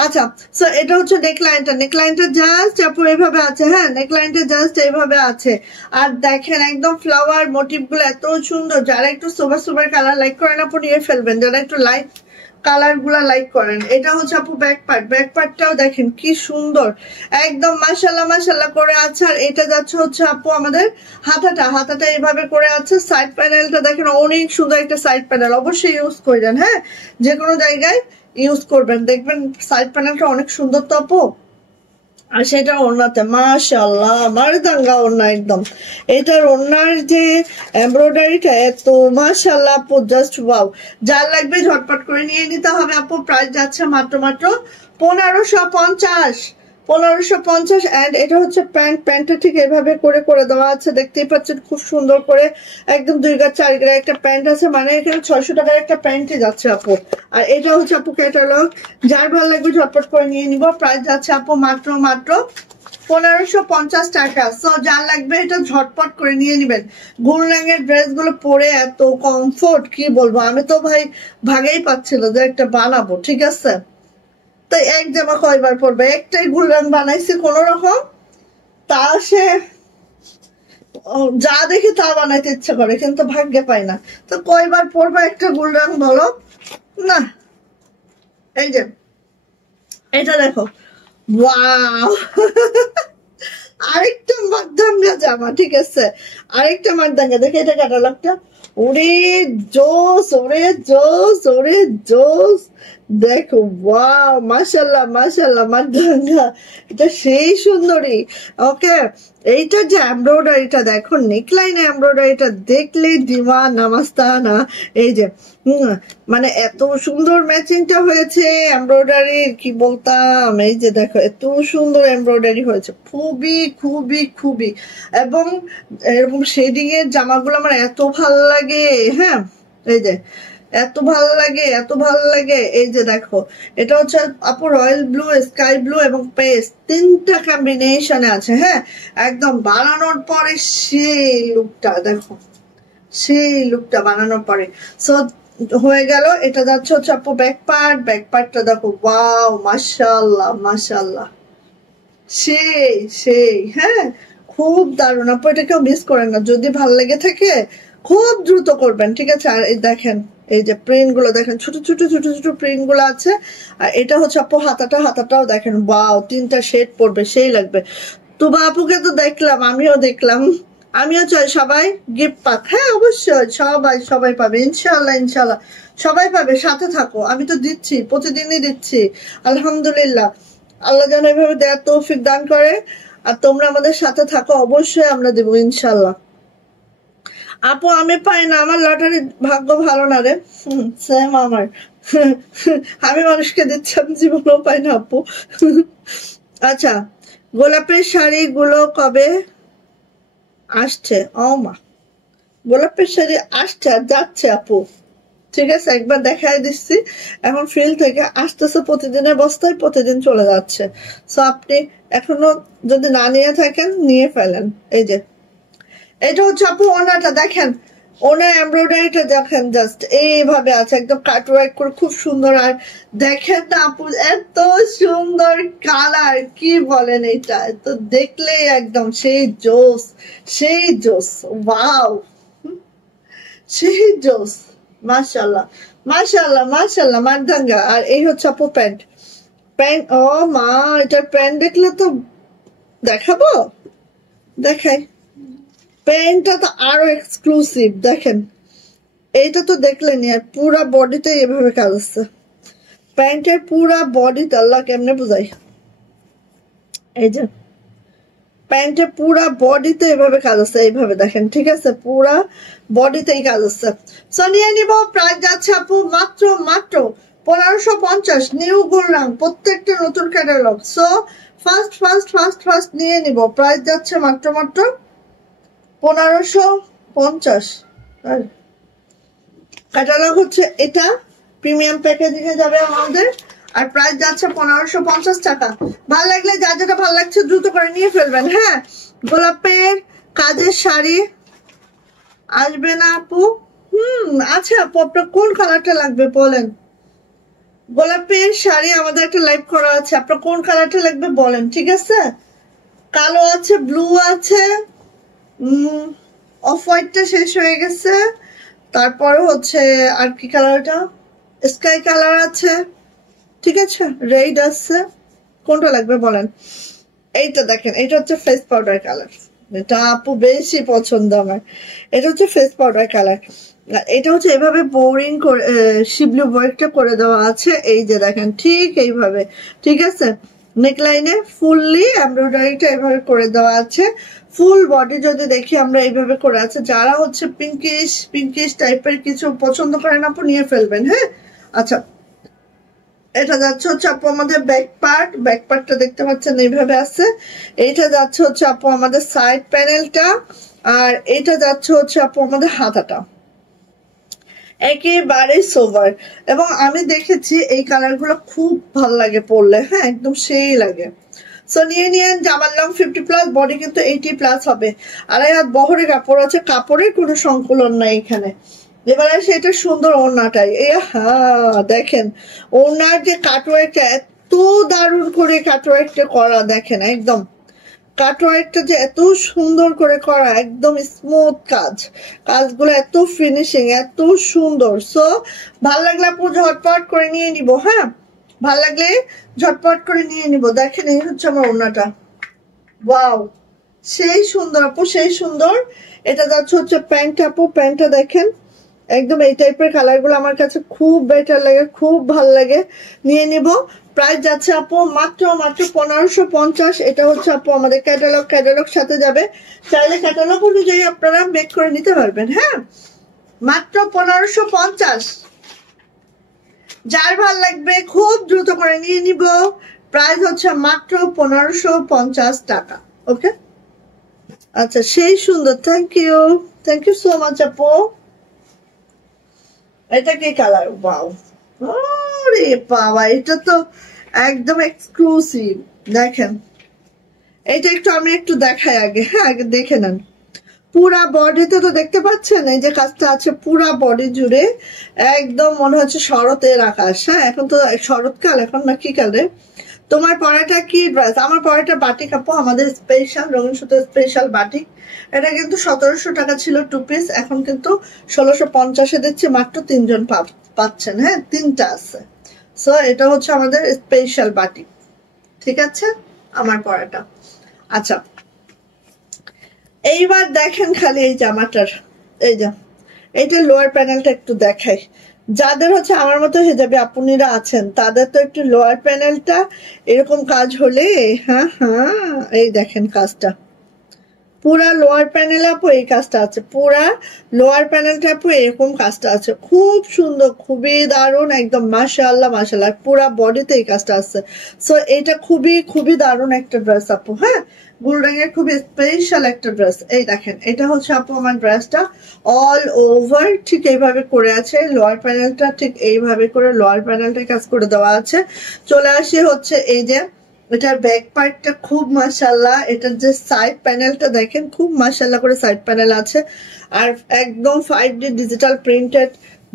আচ্ছা, সো এটা হচ্ছে নেকলাইনটা, নেকলাইনটা জাস্ট আপু এইভাবে আছে। হ্যাঁ, নেকলাইনটা জাস্ট এইভাবে আছে। আর দেখেন একদম ফ্লাওয়ার মোটিভ গুলো এত সুন্দর। যারা একটু সোবার সোবার কালার লাইক করেন আপু নিয়ে ফেলবেন, যারা একটু লাইট কালার গুলা লাইক করেন। এটা হচ্ছে আপু ব্যাক পার্ট, ব্যাক পার্টটাও দেখেন কি সুন্দর, একদম মাশাল্লাহ মাশাল্লাহ করে আছে। আর এটা যাচ্ছে হচ্ছে আপু আমাদের হাতাটা, হাতাটা এইভাবে করে আছে। সাইড প্যানেলটা দেখেন অনেক সুন্দর একটা সাইড প্যানেল, অবশ্যই ইউজ করবেন। হ্যাঁ, যে কোনো জায়গায় ইউজ করবেন, দেখবেন সাইড প্যানেলটা অনেক সুন্দর তো আপু। আর সেটা ওড়নাতে মাশাআল্লাহ মারদাঙ্গা ওড়না একদম। এটার ওড়নার যে এমব্রয়ডারিটা এত মাশাআল্লাহ আপু, জাস্ট ওয়াও। যার লাগবে ঝটপট করে নিয়ে নিতে হবে আপু। প্রাইস যাচ্ছে মাত্র 1550, 1550। এন্ড এটা হচ্ছে প্যান্ট, প্যান্টটা ঠিক এভাবে করে করে দেওয়া আছে, দেখতেই পাচ্ছেন খুব সুন্দর করে, একদম 2 গা 4 গা একটা প্যান্ট আছে, মানে এখানে 600 টাকার একটা প্যান্টই যাচ্ছে আপু। আর এটা হচ্ছে আপু ক্যাটালগ, যার ভালো লাগবে ঝটপট করে নিয়ে নিব। প্রাইস যাচ্ছে আপু মাত্র 1550 টাকা। সো যার লাগবে এটা ঝটপট করে নিয়ে নিবেন। গোল রঙের ড্রেস গুলো পরে এত কমফোর্ট, কি বলবো, আমি তো ভাই ভাগেই পাচ্ছিল যে একটা বানাবো। ঠিক আছে, তাই এক জামা কয়বার পরবে, একটাই গুলরাং বানাইছে কোন রকম, তা সে যা দেখে তা বানাইতে ইচ্ছা করে কিন্তু ভাগ্যে পায় না। তো কয়বার পরবে একটা গুলরাং বলো না। এই যে এটা দেখো, ওয়াও, আরেকটা মারদাঙ্গা জামা। ঠিক আছে, আরেকটা মারদাঙ্গা, দেখে এটা ক্যাটালগটা, ওরে জোস, ওরে জোস, ওরে জোস। দেখো ওয়াও, মাশাল্লাহ মাশাল্লাহ মারদাঙ্গা, এটা সেই সুন্দরী। ওকে, এইটা যে এমব্রয়ডারিটা দেখো, নেকলাইনে এমব্রয়ডারিটা দেখলে দিওয়া নামাস্তানা। এই যে মানে এত সুন্দর ম্যাচিংটা হয়েছে এমব্রয়ডারির, কি বলতাম। এই যে দেখো এত সুন্দর এমব্রয়ডারি হয়েছে, খুবই খুবই খুবই। এবং এরকম শেডিং এর জামাগুলো আমার এত ভালো লাগে। হ্যাঁ, এই যে এত ভালো লাগে, এত ভালো লাগে। এই যে দেখো, এটা হচ্ছে আপু রয়্যাল ব্লু, স্কাই ব্লু এবং পেস্ট, 3টা কম্বিনেশনে আছে। হ্যাঁ, একদম বানানোর পরে সেই লুকটা দেখো, সেই লুকটা বানানোর পরে। সো হয়ে গেল। এটা যাচ্ছে হচ্ছে আপু ব্যাক পার্ট, ব্যাক পার্টটা দেখো, ওয়াও মাশাআল্লাহ মাশাআল্লাহ, সেই সেই। হ্যাঁ, খুব দারুণ আপু, এটা কেউ মিস করেন না। যদি ভালো লেগে থাকে খুব দ্রুত করবেন। ঠিক আছে, আর এই দেখেন এই যে প্রিন্ট গুলো দেখেন, ছোট ছোট ছোট ছোট প্রিন্ট গুলো আছে। আর এটা হচ্ছে আপু হাতাটা, হাতাটাও দেখেন, ওয়াও, 3টা শেড পড়বে, সেই লাগবে। তুবা আপুকে তো দেখলাম, আমিও দেখলাম, আমিও চাই সবাই গিফট পাক। হ্যাঁ অবশ্যই, সবাই সবাই পাবে ইনশাল্লাহ, ইনশাল্লাহ সবাই পাবে। সাথে থাকো, আমি তো দিচ্ছি, প্রতিদিনই দিচ্ছি আলহামদুলিল্লাহ। আল্লাহ যেন এভাবে দেয়ার তৌফিক দান করে। আর তোমরা আমাদের সাথে থাকো, অবশ্যই আমরা দেবো ইনশাল্লাহ। আপু আমি পাই না, আমার লটারির ভাগ্য ভালো না রে। সেম আমার, আমি মানুষকে দিচ্ছি, আমি জীবনেও পাই না আপু। আচ্ছা, গোলাপের শাড়িগুলো কবে আসছে? ও মা, গোলাপের শাড়ি আসছে আর যাচ্ছে আপু, ঠিক আছে, একবার দেখাই দিচ্ছি। এখন ফিল থেকে আসতেছে প্রতিদিনের বস্তায়, প্রতিদিন চলে যাচ্ছে। সো আপনি এখনো যদি না নিয়ে থাকেন নিয়ে ফেলেন। এই যে এটা হচ্ছে আপু ওনাটা দেখেন, ওনার এমব্রয়ডারিটা দেখেন, জাস্ট এইভাবে আছে একদম কাটওয়ার্ক করে, খুব সুন্দর। আর দেখেন না আপু এত সুন্দর কালার, কি বলেন, এটা তো দেখলেই একদম সেই জোস, সেই জোস, ওয়াও, সেই জোস, মাশাআল্লাহ মাশাআল্লাহ মাশাআল্লাহ মারদাঙ্গা। আর এই হচ্ছে আপু প্যান্ট, প্যান্ট, ও মা, এটার প্যান্ট দেখলে তো দেখাবো, দেখাই। প্যান্টটা তো আরো এক্সক্লুসিভ, দেখেন এইটা তো দেখলেনি, আর পুরা বডিতে এভাবে কাজ আছে, প্যান্টের পুরা বডিতে, আল্লাহ কেমনে বুঝাই, এই যে প্যান্টের পুরা বডিতে এভাবে কাজ আছে, এইভাবে দেখেন, ঠিক আছে, পুরা বডিতেই কাজ আছে। সো নিয়ে নিব, প্রাইস যাচ্ছে আপু মাত্র মাত্র 1550, নিউ গুলরাং, প্রত্যেকটা নতুন catalogue. So first first first first নিয়ে নিব, প্রাইস যাচ্ছে মাত্র মাত্র 1550। ক্যাটালগ হচ্ছে এটা, প্রিমিয়াম প্যাকেজিং এ যাবে আমাদের, আর প্রাইস যাচ্ছে 1550 টাকা। ভালো লাগলে যা যেটা ভালো লাগছে দ্রুত করে নিয়ে ফেলবেন। হ্যাঁ, গোলাপের কাজের শাড়ি আসবে না আপু? আচ্ছা আপু, আপনার কোন কালারটা লাগবে বলেন। গোলাপের শাড়ি আমাদের একটা লাইভ করা আছে, আপনার কোন কালারটা লাগবে বলেন, ঠিক আছে। কালো আছে, ব্লু আছে, অফ হোয়াইটটা শেষ হয়ে গেছে, তারপরে হচ্ছে আর কি কালারটা, স্কাই কালার আছে, ঠিক আছে, রেড আছে, কোনটা লাগবে বলেন। এইটা দেখেন, এটা হচ্ছে ফেস পাউডার কালার, এটা আপু বেশি পছন্দ আমার, এটা হচ্ছে ফেস পাউডার কালার। এটা হচ্ছে এভাবে বোরিং করে শিবলু ওয়ার্কটা করে দেওয়া আছে, এই যে দেখেন ঠিক এইভাবে, ঠিক আছে, নেকলাইনে ফুললি এমব্রয়ডারিটা এভাবে করে দেওয়া আছে। ফুল বডি যদি দেখি আমরা এইভাবে করে আছে, যারা হচ্ছে পিঙ্কিশ পিঙ্কিশ টাইপের কিছু পছন্দ করেন আপু নিয়ে ফেলবেন। হ্যাঁ, আচ্ছা, এটা যাচ্ছে হচ্ছে আপু আমাদের ব্যাক পার্ট, ব্যাক পার্টটা দেখতে পাচ্ছেন এইভাবে আছে। এইটা যাচ্ছে হচ্ছে আপু আমাদের সাইড প্যানেলটা, আর এটা যাচ্ছে হচ্ছে আপু আমাদের হাতাটা, একেবারে সোভার। এবং আমি দেখেছি এই কালার গুলো খুব ভালো লাগে পরলে, হ্যাঁ একদম সেই লাগে। সো নিয়ে নিয়েন, জামার লং 50+, বডি কিন্তু 80+ হবে। আর হাত বহরে কাপড় আছে, কাপড়ের কোনো সংকুলন নাই এখানে। এবার আসে এটা সুন্দর ওড়নাটাই, দেখেন ওড়নার যে কাটওয়ার্কটা এত দারুণ করে কাটওয়ার্কটা করা, দেখেন একদম কাটওয়ার্কটা যে এত সুন্দর করে করা, একদম স্মুথ কাজ, কাজগুলো এত ফিনিশিং, এত সুন্দর। সো ভাল লাগলে আপু ঝটপট করে নিয়ে নিব। হ্যাঁ, ভাল লাগলে ঝটপট করে নিয়ে নিব। দেখেন এই হচ্ছে আমার ওড়নাটা, ওয়াও, সেই সুন্দর আপু, সেই সুন্দর। এটা যাচ্ছে হচ্ছে প্যান্ট আপু, প্যান্টটা দেখেন একদম এই টাইপের কালার গুলো আমার কাছে খুব বেটার লাগে, খুব ভাল লাগে, নিয়ে নিব। প্রাইস যাচ্ছে আপু মাত্র মাত্র 1550। এটা হচ্ছে আপু আমাদের ক্যাটালগ, ক্যাটালগ সাথে যাবে, চাইলে ক্যাটালগ অনুযায়ী আপনারা মেক করে নিতে পারবেন। হ্যাঁ, মাত্র 1550, যার ভাল লাগবে খুব দ্রুত করে নিয়ে নিব। প্রাইস হচ্ছে মাত্র 1550 টাকা। ওকে, আচ্ছা, সেই সুন্দর, thank you, thank you so much আপু। এটা কি কালার, ওয়াও, আরে বাবা, এটা তো একদম এক্সক্লুসিভ। দেখেন এটা একটু আমি একটু দেখাই আগে, হ্যাঁ আগে দেখে নেন। পুরা বডিতে তো দেখতে পাচ্ছেন এই যে কাজটা আছে, পুরা বডি জুড়ে একদম মনে হচ্ছে শরতের আকাশ। হ্যাঁ, এখন তো শরৎকাল, এখন না কি কালে। তোমার পরাটা কি ড্রেস? আমার পরাটা বাটিক আপু, আমাদের স্পেশাল রঙিন সুতোর স্পেশাল বাটিক। এটা কিন্তু 1700 টাকা ছিল 2 পিস, এখন কিন্তু 1650-এ দিচ্ছে, মাত্র 3 জন পাচ্ছেন। হ্যাঁ, 3টা আছে। সো এটা হচ্ছে আমাদের স্পেশাল বাটিক, ঠিক আছে, আমার পরাটা। আচ্ছা, এইবার দেখেন খালি এই জামাটার, এই যে এইটা লোয়ার প্যানেলটা একটু দেখাই। যাদের হচ্ছে আমার মতো হিজাবি আপুনিরা আছেন তাদের তো একটু লোয়ার প্যানেলটা এরকম কাজ হলে, হ্যাঁ হ্যাঁ, এই দেখেন কাজটা, পুরা লোয়ার প্যানেলে আপু এই কাজটা আছে, পুরা লোয়ার প্যানেলটা আপু এরকম কাজটা আছে, খুব সুন্দর, খুবই দারুণ, একদম মাশাআল্লাহ মাশাআল্লাহ, পুরা বডিতে এই কাজটা আছে। সো এটা খুবই খুবই দারুণ একটা ড্রেস আপু। হ্যাঁ, গোল্ড রঙের খুবই স্পেশাল একটা ড্রেস। এই দেখেন, এটা হচ্ছে আপু আমার ড্রেসটা অল ওভার ঠিক এইভাবে করে আছে, লোয়ার প্যানেলটা ঠিক এইভাবে করে লোয়ার প্যানেলটা কাজ করে দেওয়া আছে। চলে আসি হচ্ছে এই যে এটার ব্যাক পার্টটা খুব মাশাআল্লাহ, এটার যে সাইড প্যানেলটা দেখেন খুব মাশাআল্লাহ করে সাইড প্যানেল আছে, আর একদম 5D digital printed,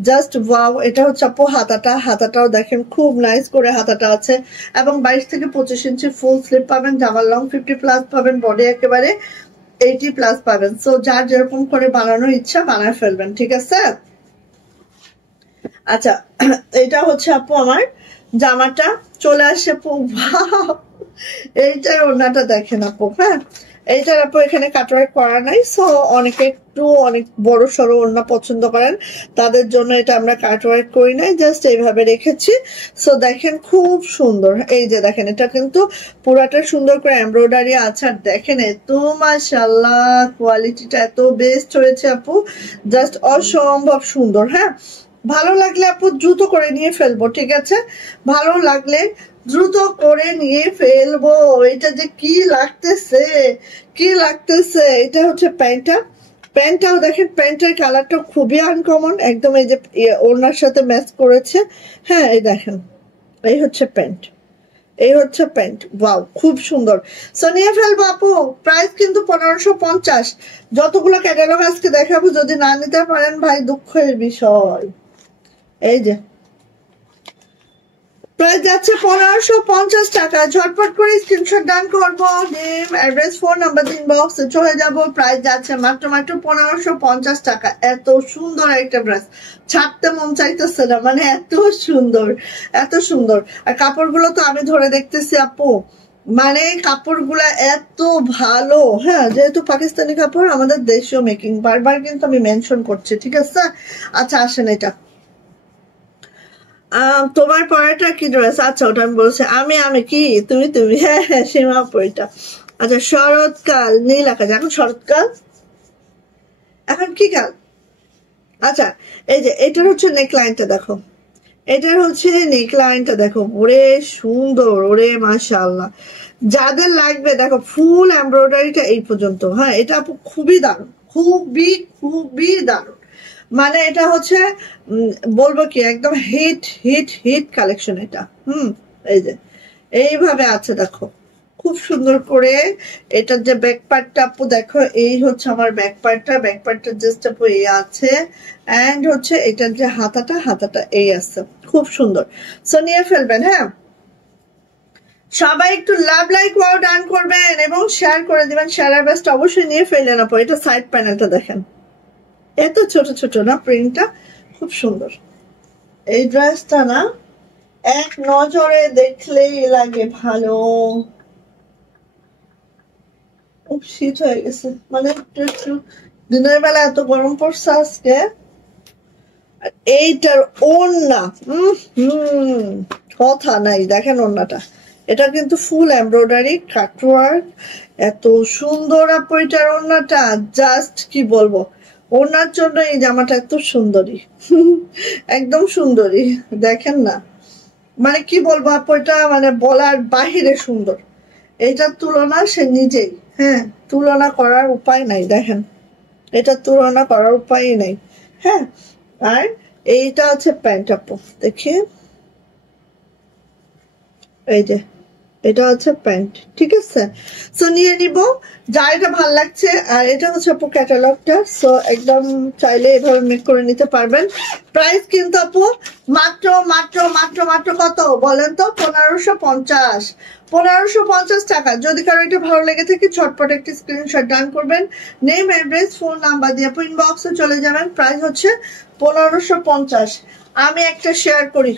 just wow. এটা হচ্ছে আপু হাতাটা, হাতাটাও দেখেন খুব নাইস করে হাতাটা আছে, এবং 22 থেকে 25 ইঞ্চি ফুল স্লিপ পাবেন, জামার লং 50+ পাবেন, বডি একেবারে 80+ পাবেন। সো যার যেরকম করে বানানোর ইচ্ছা বানায় ফেলবেন, ঠিক আছে। আচ্ছা, এটা হচ্ছে আপু আমার জামাটা। চলে আসে আপু, এইটার ওড়নাটা দেখেন আপু। হ্যাঁ, এইটার আপু এখানে কাটওয়ার্ক করা নাই, সো অনেকে একটু অনেক বড় সড়ো ওড়না পছন্দ করেন, তাদের জন্য এটা আমরা কাটওয়ার্ক করি নাই, জাস্ট এইভাবে রেখেছি। সো দেখেন খুব সুন্দর, এই যে দেখেন এটা কিন্তু পুরাটা সুন্দর করে এমব্রয়ডারি আছে, আর দেখেন এত মাশাআল্লাহ কোয়ালিটিটা এত বেস্ট হয়েছে আপু, জাস্ট অসম্ভব সুন্দর। হ্যাঁ, ভালো লাগলে আপু দ্রুত করে নিয়ে ফেলবো, ঠিক আছে, ভালো লাগলে দ্রুত করে নিয়ে ফেলবো। এটা যে কি লাগতেছে, কি লাগতেছে। এটা হচ্ছে প্যান্টটা, প্যান্টটাও দেখেন, প্যান্টের কালারটা খুবই আনকমন, একদম এই যে ওড়নার সাথে ম্যাচ করেছে। হ্যাঁ, এই দেখেন, এই হচ্ছে প্যান্ট, এই হচ্ছে প্যান্ট, ওয়াও খুব সুন্দর। সো নিয়ে ফেলবো আপু, প্রাইস কিন্তু 1550। যতগুলো ক্যাটালগ আজকে দেখাবো, যদি না নিতে পারেন ভাই দুঃখের বিষয়। এই যে প্রাইস যাচ্ছে 1550 টাকা, ঝটপট করে স্ক্রিনশট ডান করবো, নেম অ্যাড্রেস ফোন নাম্বার ইনবক্সে চলে যাব। প্রাইস যাচ্ছে মাত্র 1550 টাকা। এত সুন্দর একটা ড্রেস, ছাড়তে মন চাইতেছে না, মানে এত সুন্দর, এত সুন্দর। আর কাপড়গুলো তো আমি ধরে দেখতেছি আপু, মানে কাপড়গুলা এত ভালো। হ্যাঁ, যেহেতু পাকিস্তানি কাপড়, আমাদের দেশীয় মেকিং, বারবার কিন্তু আমি মেনশন করছি, ঠিক আছে। আচ্ছা আসেন, এটা তোমার পড়াটা কি ড্রেস? আচ্ছা, ওটা আমি বলছি, আমি কি তুমি তুমি, হ্যাঁ হ্যাঁ সীমা পরিটা। আচ্ছা, শরৎকাল নীল আকাশ, এখন শরৎকাল, এখন কি কাল? আচ্ছা, এই যে এটার হচ্ছে নেকলাইনটা দেখো, এটার হচ্ছে নেকলাইনটা দেখো, ওরে সুন্দর, ওরে মাশাআল্লাহ। যাদের লাগবে দেখো, ফুল এমব্রয়ডারিটা এই পর্যন্ত। হ্যাঁ, এটা আপু খুবই দারুণ, খুবই খুবই দারুণ, মানে এটা হচ্ছে বলবো কি, একদম হিট হিট হিট কালেকশন এটা। এই যে এইভাবে আছে দেখো, খুব সুন্দর করে। এটার যে ব্যাক পার্টটা আপু দেখো, এই হচ্ছে আমার ব্যাক পার্টটা, ব্যাক পার্টটা জাস্ট আপু এই আছে, এন্ড হচ্ছে এটার যে হাতাটা, হাতাটা এই আছে, খুব সুন্দর। সো নিয়ে ফেলবেন। হ্যাঁ, সবাই একটু লাভ লাইক ওয়াও ডান করবেন এবং শেয়ার করে দিবেন, শেয়ার বেস্ট অবশ্যই নিয়ে ফেললেন আপু। এটা সাইড প্যানেলটা দেখেন, এত ছোট ছোট না, প্রিন্টটা খুব সুন্দর। এই ড্রেসটা না এক নজরে দেখলেই লাগে ভালো। খুব শীত হয়ে গেছে, মানে একটু একটু দিনের বেলা এত গরম পড়ছে আজকে। আর এইটার ওড়না, কথা নাই, দেখেন ওড়নাটা, এটা কিন্তু ফুল এমব্রয়ডারি কাটওয়ার্ক, এত সুন্দর আপু এটার ওড়নাটা, জাস্ট কি বলবো, ওড়নার জন্য এই জামাটা এত সুন্দরী, একদম সুন্দরী, দেখেন না, মানে কি বলবো আপু, এটা মানে বলার বাহিরে সুন্দর। এটার তুলনা সে নিজেই, হ্যাঁ, তুলনা করার উপায় নাই, দেখেন এটা তুলনা করার উপায়ই নাই। হ্যাঁ, আর এইটা আছে প্যান্ট আপু, দেখি, এই যে এটা হচ্ছে প্যান্ট, ঠিক আছে। সো নিয়ে নিব, যা এটা ভাল লাগছে। আর এটা হচ্ছে আপু ক্যাটালগটা, সো একদম চাইলে এভাবে মেক করে নিতে পারবেন। প্রাইস কিন্তু আপু মাত্র মাত্র মাত্র মাত্র কত বলেন তো? 1550, 1550 টাকা। যদি কারো এটা ভালো লেগে থাকে, ঝটপট একটি স্ক্রিনশট ডান করবেন, নেম অ্যাড্রেস ফোন নাম্বার দিয়ে আপু ইনবক্সে চলে যাবেন। প্রাইস হচ্ছে 1550। আমি একটা শেয়ার করি,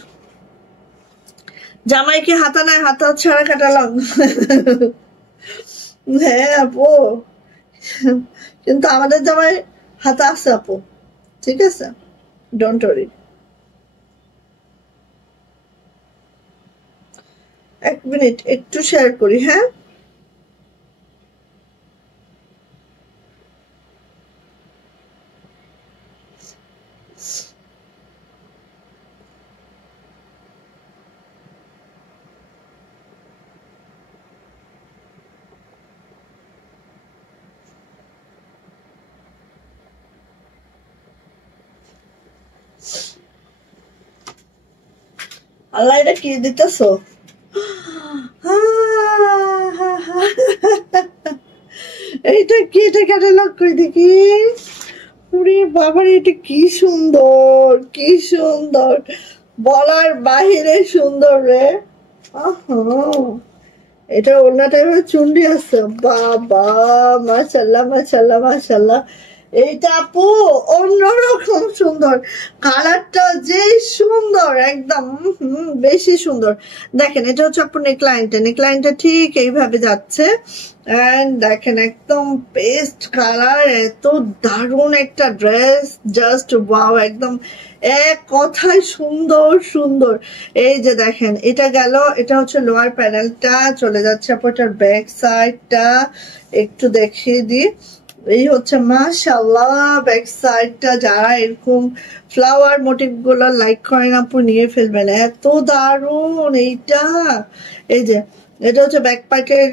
জামাই কি হাতা নাই? হাতা ছাড়া কাটালাম। হ্যাঁ আপু, কিন্তু আমাদের জামাই হাতা আছে আপু, ঠিক আছে, ডোন্ট ওয়ারি। এক মিনিট একটু শেয়ার করি। হ্যাঁ, আল্লাহ এটা কি দিতেছো? এইটা কি? এটা ক্যাটালগ করে দেখি। ওরে বাবার, এটা কি সুন্দর, কি সুন্দর, বলার বাহিরে সুন্দর রে। এটা অন্য টাইপের চুন্ডি আছে। বাবা, মাশাল্লাহ মাশাল্লাহ মাশাল্লাহ। এইটা আপু অন্যরকম সুন্দর, কালারটা যে সুন্দর একদম বেশি সুন্দর। দেখেন এটা হচ্ছে আপনার নেকলাইনটা ঠিক এইভাবে যাচ্ছে। এন্ড দেখেন একদম পেস্ট কালার, এত দারুণ একটা ড্রেস, জাস্ট ওয়াও, একদম এক কথায় সুন্দর সুন্দর। এই যে দেখেন এটা গেল, এটা হচ্ছে লোয়ার প্যানেলটা। চলে যাচ্ছে আপনার এটার ব্যাক সাইডটা একটু দেখিয়ে দিই। এই হচ্ছে মাশাআল্লাহ ব্যাক সাইডটা। যারা এরকম ফ্লাওয়ার মোটিভ গুলো লাইক করেন আপু নিয়ে ফেলবেন, এত দারুণ এইটা। এই যে এটা হচ্ছে ব্যাক পার্টের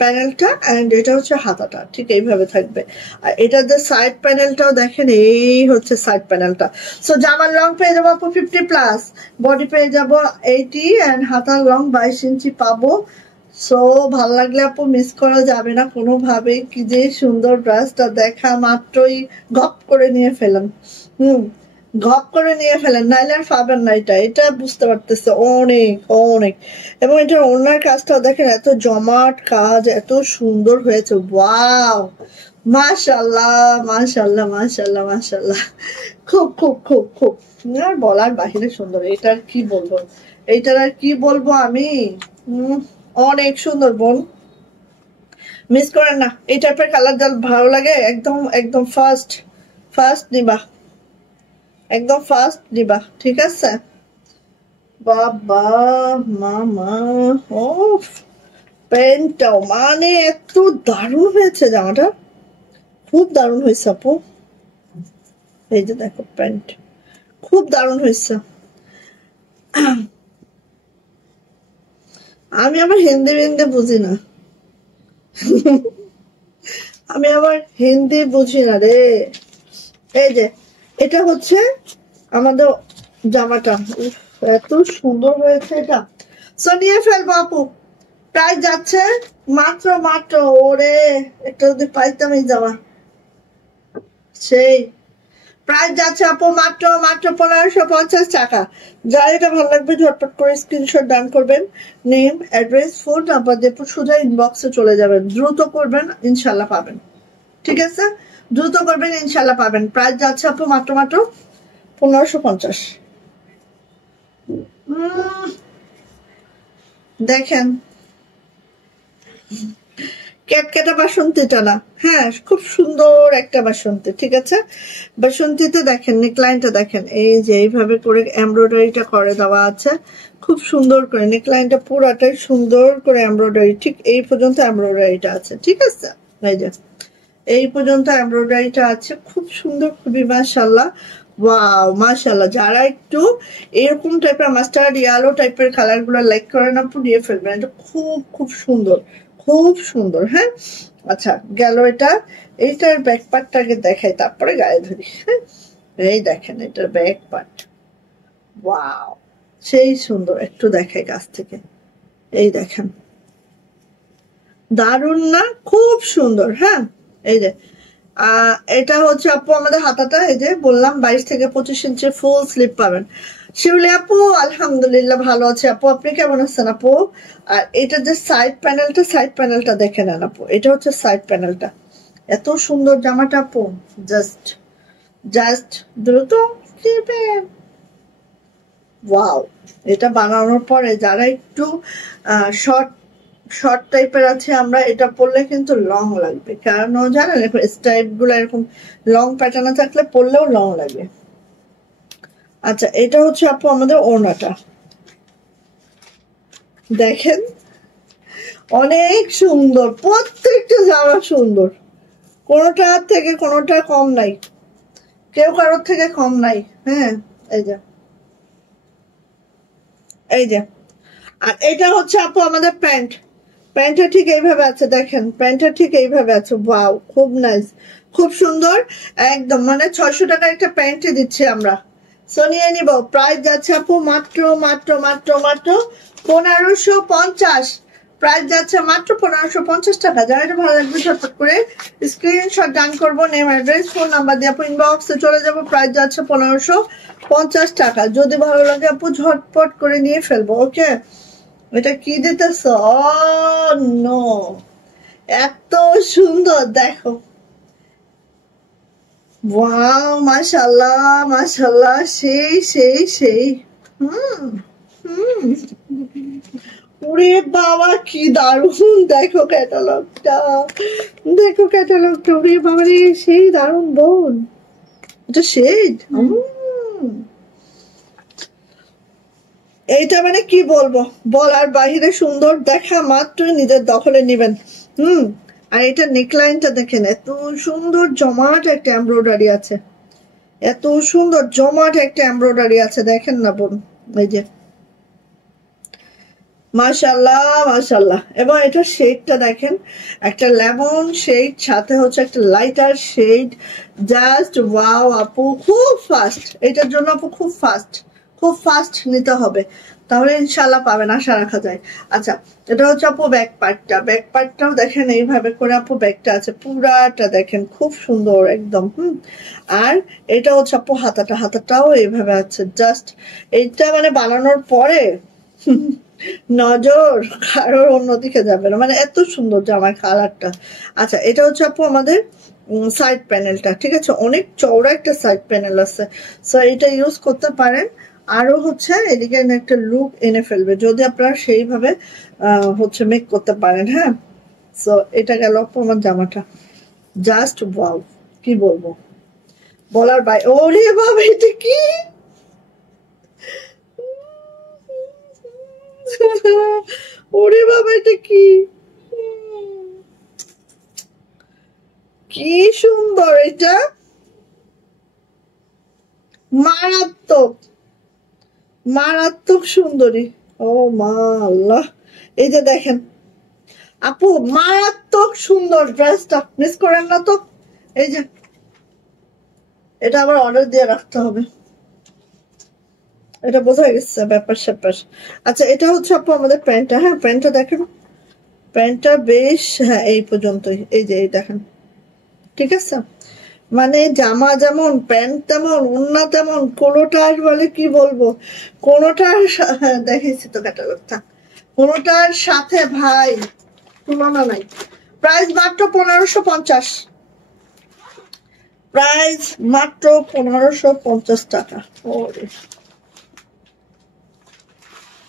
প্যানেলটা, এন্ড এটা হচ্ছে হাতাটা ঠিক এইভাবে থাকবে। আর এটা যে সাইড প্যানেলটাও দেখেন, এই হচ্ছে সাইড প্যানেলটা। সো জামার লং পেয়ে যাবো আপু 50+, বডি পেয়ে যাবো 80, এন্ড হাতার লং 22 ইঞ্চি পাবো। সো ভাল লাগলে আপু মিস করা যাবে না কোনোভাবে। কি যে সুন্দর ড্রেসটা, দেখা মাত্রই গপ করে নিয়ে ফেলাম। গপ করে নিয়ে ফেলেন, নাইলে আর পাবেন না। এটা বুঝতে পারতেছে অনেক অনেক। এবং এটার ওনার কাজটাও দেখেন, এত জমাট কাজ, এত সুন্দর হয়েছে। ওয়াও, মাশাল্লাহ মাশাল্লাহ মাশাল্লাহ মাশাল্লাহ, খুব খুব খুব খুব আর বলার বাহিরে সুন্দর। এটার কি বলবো, এইটার আর কি বলবো আমি। অনেক সুন্দর বোন, মিস করেন না। এই টাইপের কালার যা ভালো লাগে একদম একদম ফার্স্ট নিবা, একদম ফার্স্ট নিবা, ঠিক আছে? বাবা মামা, ও প্যান্টটাও মানে এত দারুণ হয়েছে, জামাটা খুব দারুণ হয়েছে আপু। এই যে দেখো প্যান্ট খুব দারুণ হয়েছে। আমি আবার হিন্দি বুঝি না, আমি আবার হিন্দি বুঝি না রে। এই যে এটা হচ্ছে আমাদের জামাটা, এত সুন্দর হয়েছে এটা। সো নিয়ে ফেলবো আপু, প্রাইস যাচ্ছে মাত্র ওরে, এটা যদি পাইতাম এই জামা, সেই প্রাইস যাচ্ছে আপু মাত্র 1550 টাকা। যার এটা ভালো লাগবে ঝটপট করে স্ক্রিনশট ডান করবেন, নেম অ্যাড্রেস ফোন নাম্বার দিয়ে সোজা ইনবক্সে চলে যাবেন। দ্রুত করবেন, ইনশাল্লাহ পাবেন, ঠিক আছে? দ্রুত করবেন, ইনশাল্লাহ পাবেন। প্রাইস যাচ্ছে আপু মাত্র 1550। দেখেন ক্যাটকেটা বাসন্তীটা না, হ্যাঁ খুব সুন্দর একটা বাসন্তী, ঠিক আছে? বাসন্তীতে দেখেন নেকলাইনটা দেখেন, এই যে এইভাবে করে এমব্রয়ডারিটা করে দেওয়া আছে, খুব সুন্দর করে নেকলাইনটা পুরাটাই সুন্দর করে এমব্রয়ডারি, ঠিক এই পর্যন্ত এমব্রয়ডারিটা আছে, ঠিক আছে? এই যে এই পর্যন্ত এমব্রয়ডারিটা আছে, খুব সুন্দর, খুবই মাশাআল্লাহ। ওয়াও মাশাআল্লাহ। যারা একটু এরকম টাইপের মাস্টার্ড ইয়েলো টাইপের কালার গুলো লাইক করেন আপু নিয়ে ফেলবেন, এটা খুব খুব সুন্দর, খুব সুন্দর। হ্যাঁ আচ্ছা গেল এটা। এইটার ব্যাক পার্টটাকে দেখাই তারপরে গায়ে ধরি। হ্যাঁ এই দেখেন এটার ব্যাক পার্ট, ওয়াও সেই সুন্দর, একটু দেখাই কাছ থেকে। এই দেখেন দারুণ না, খুব সুন্দর। হ্যাঁ এই যে এটা হচ্ছে আপু আমাদের হাতাটা, এই যে বললাম 22 থেকে 25 ইঞ্চি ফুল স্লিপ পাবেন। শিউলি আপু আলহামদুলিল্লাহ ভালো আছে আপু, আপনি কেমন আছেন আপু? আর এটা যে সাইড প্যানেলটা দেখে নেন আপু, এটা হচ্ছে সাইড প্যানেলটা, এত সুন্দর জামাটা আপু, জাস্ট দ্রুত নেবেন। ওয়াও, এটা বানানোর পরে যারা একটু শর্ট টাইপের আছে, আমরা এটা পরলে কিন্তু লং লাগবে, কারণ জানেন স্টাইপ গুলো এরকম লং প্যাটার্নে থাকলে পরলেও লং লাগবে। আচ্ছা এটা হচ্ছে আপু আমাদের ওড়নাটা, দেখেন অনেক সুন্দর, প্রত্যেকটা জামা সুন্দর, কোনোটা থেকে কোনোটা কম নাই, কেউ কারোর থেকে কম নাই। হ্যাঁ এই যে আর এটা হচ্ছে আপু আমাদের প্যান্টটা ঠিক এইভাবে আছে, দেখেন প্যান্টটা ঠিক এইভাবে আছে। ওয়াও খুব নাইস, খুব সুন্দর, একদম মানে 600 টাকার একটা প্যান্টে দিচ্ছি আমরা, সো নিয়ে নিব। প্রাইস যাচ্ছে আপু মাত্র মাত্র মাত্র মাত্র 1550। প্রাইস যাচ্ছে মাত্র 1550 টাকা। যারা এটা ভালো লাগবে ঝটপট করে স্ক্রিনশট ডান করবো, নেম অ্যাড্রেস ফোন নাম্বার দিয়ে আপু ইনবক্সে চলে যাবো। প্রাইস যাচ্ছে 1550 টাকা। যদি ভালো লাগে আপু ঝটপট করে নিয়ে ফেলবো। ওকে, এটা কি দিতেছ? নো, এত সুন্দর দেখো। ওয়াও, মাশাআল্লাহ মাশাআল্লাহ, সেই সেই সেই। ওরে বাবা কি দারুণ, দেখো ক্যাটালগটা, দেখো ক্যাটালগটা। ওরে বাবা রে, সেই দারুণ বোন। এটা শেড। এইটা মানে কি বলবো, বলার বাহিরে সুন্দর, দেখা মাত্র নিজের দখলে নিবেন। আর এটা নেকলাইনটা দেখেন, এত সুন্দর জমাট একটা এমব্রয়ডারি আছে, এত সুন্দর জমাট একটা এমব্রয়ডারি আছে, দেখেন না বোন, এই যে মাশাআল্লাহ মাশাআল্লাহ। এবং এটা শেডটা দেখেন, একটা লেমন শেড, সাথে হচ্ছে একটা লাইটার শেড। জাস্ট ওয়াও আপু, খুব ফাস্ট। এটার জন্য আপু খুব ফাস্ট নিতে হবে, তাহলে ইনশাল্লাহ পাবেন, আশা রাখা যায়। আচ্ছা, এটা হচ্ছে আপু ব্যাক পার্টটাও দেখেন এইভাবে করে আপু ব্যাকটা আছে, পুরাটা দেখেন খুব সুন্দর একদম। আর এটা হচ্ছে আপু হাতাটাও এইভাবে আছে। জাস্ট এইটা মানে বানানোর পরে নজর কারোর অন্যদিকে যাবে না, মানে এত সুন্দর জামার কালারটা। আচ্ছা, এটা হচ্ছে আপু আমাদের সাইড প্যানেলটা, ঠিক আছে, অনেক চওড়া একটা সাইড প্যানেল আছে, সো এটা ইউজ করতে পারেন। আরো হচ্ছে এদিকে একটা লুক এনে ফেলবে যদি আপনারা সেইভাবে হচ্ছে মেক করতে পারেন। হ্যাঁ, সো এটা গেল আপু আমার জামাটা। জাস্ট ওয়াও, কি বলবো, বলার বাই। ওরে বাবা, এটা কি, ওরে বাবা, এটা কি, কি সুন্দর, এটা মারাত্মক মারাত্মক সুন্দরী। ও মা আল্লাহ, এই যে দেখেন আপু, মারাত্মক সুন্দর ড্রেসটা, মিস করেন না তো। এই যে এটা আবার অর্ডার দিয়ে রাখতে হবে, এটা বোঝা গেছে ব্যাপার স্যাপার। আচ্ছা, এটা হচ্ছে আপু আমাদের প্যান্টটা। হ্যাঁ, প্যান্টটা দেখেন, প্যান্টটা বেশ, হ্যাঁ এই পর্যন্তই, এই যে এই দেখেন, ঠিক আছে। মানে জামা যেমন, প্যান্ট তেমন, ওড়না তেমন, কোনোটার বলে কি বলবো, কোনোটার দেখেছি তো ক্যাটালগটা, কোনোটার সাথে ভাই তুলনা নাই। প্রাইস মাত্র 1550, প্রাইস মাত্র 1550 টাকা। ওরে,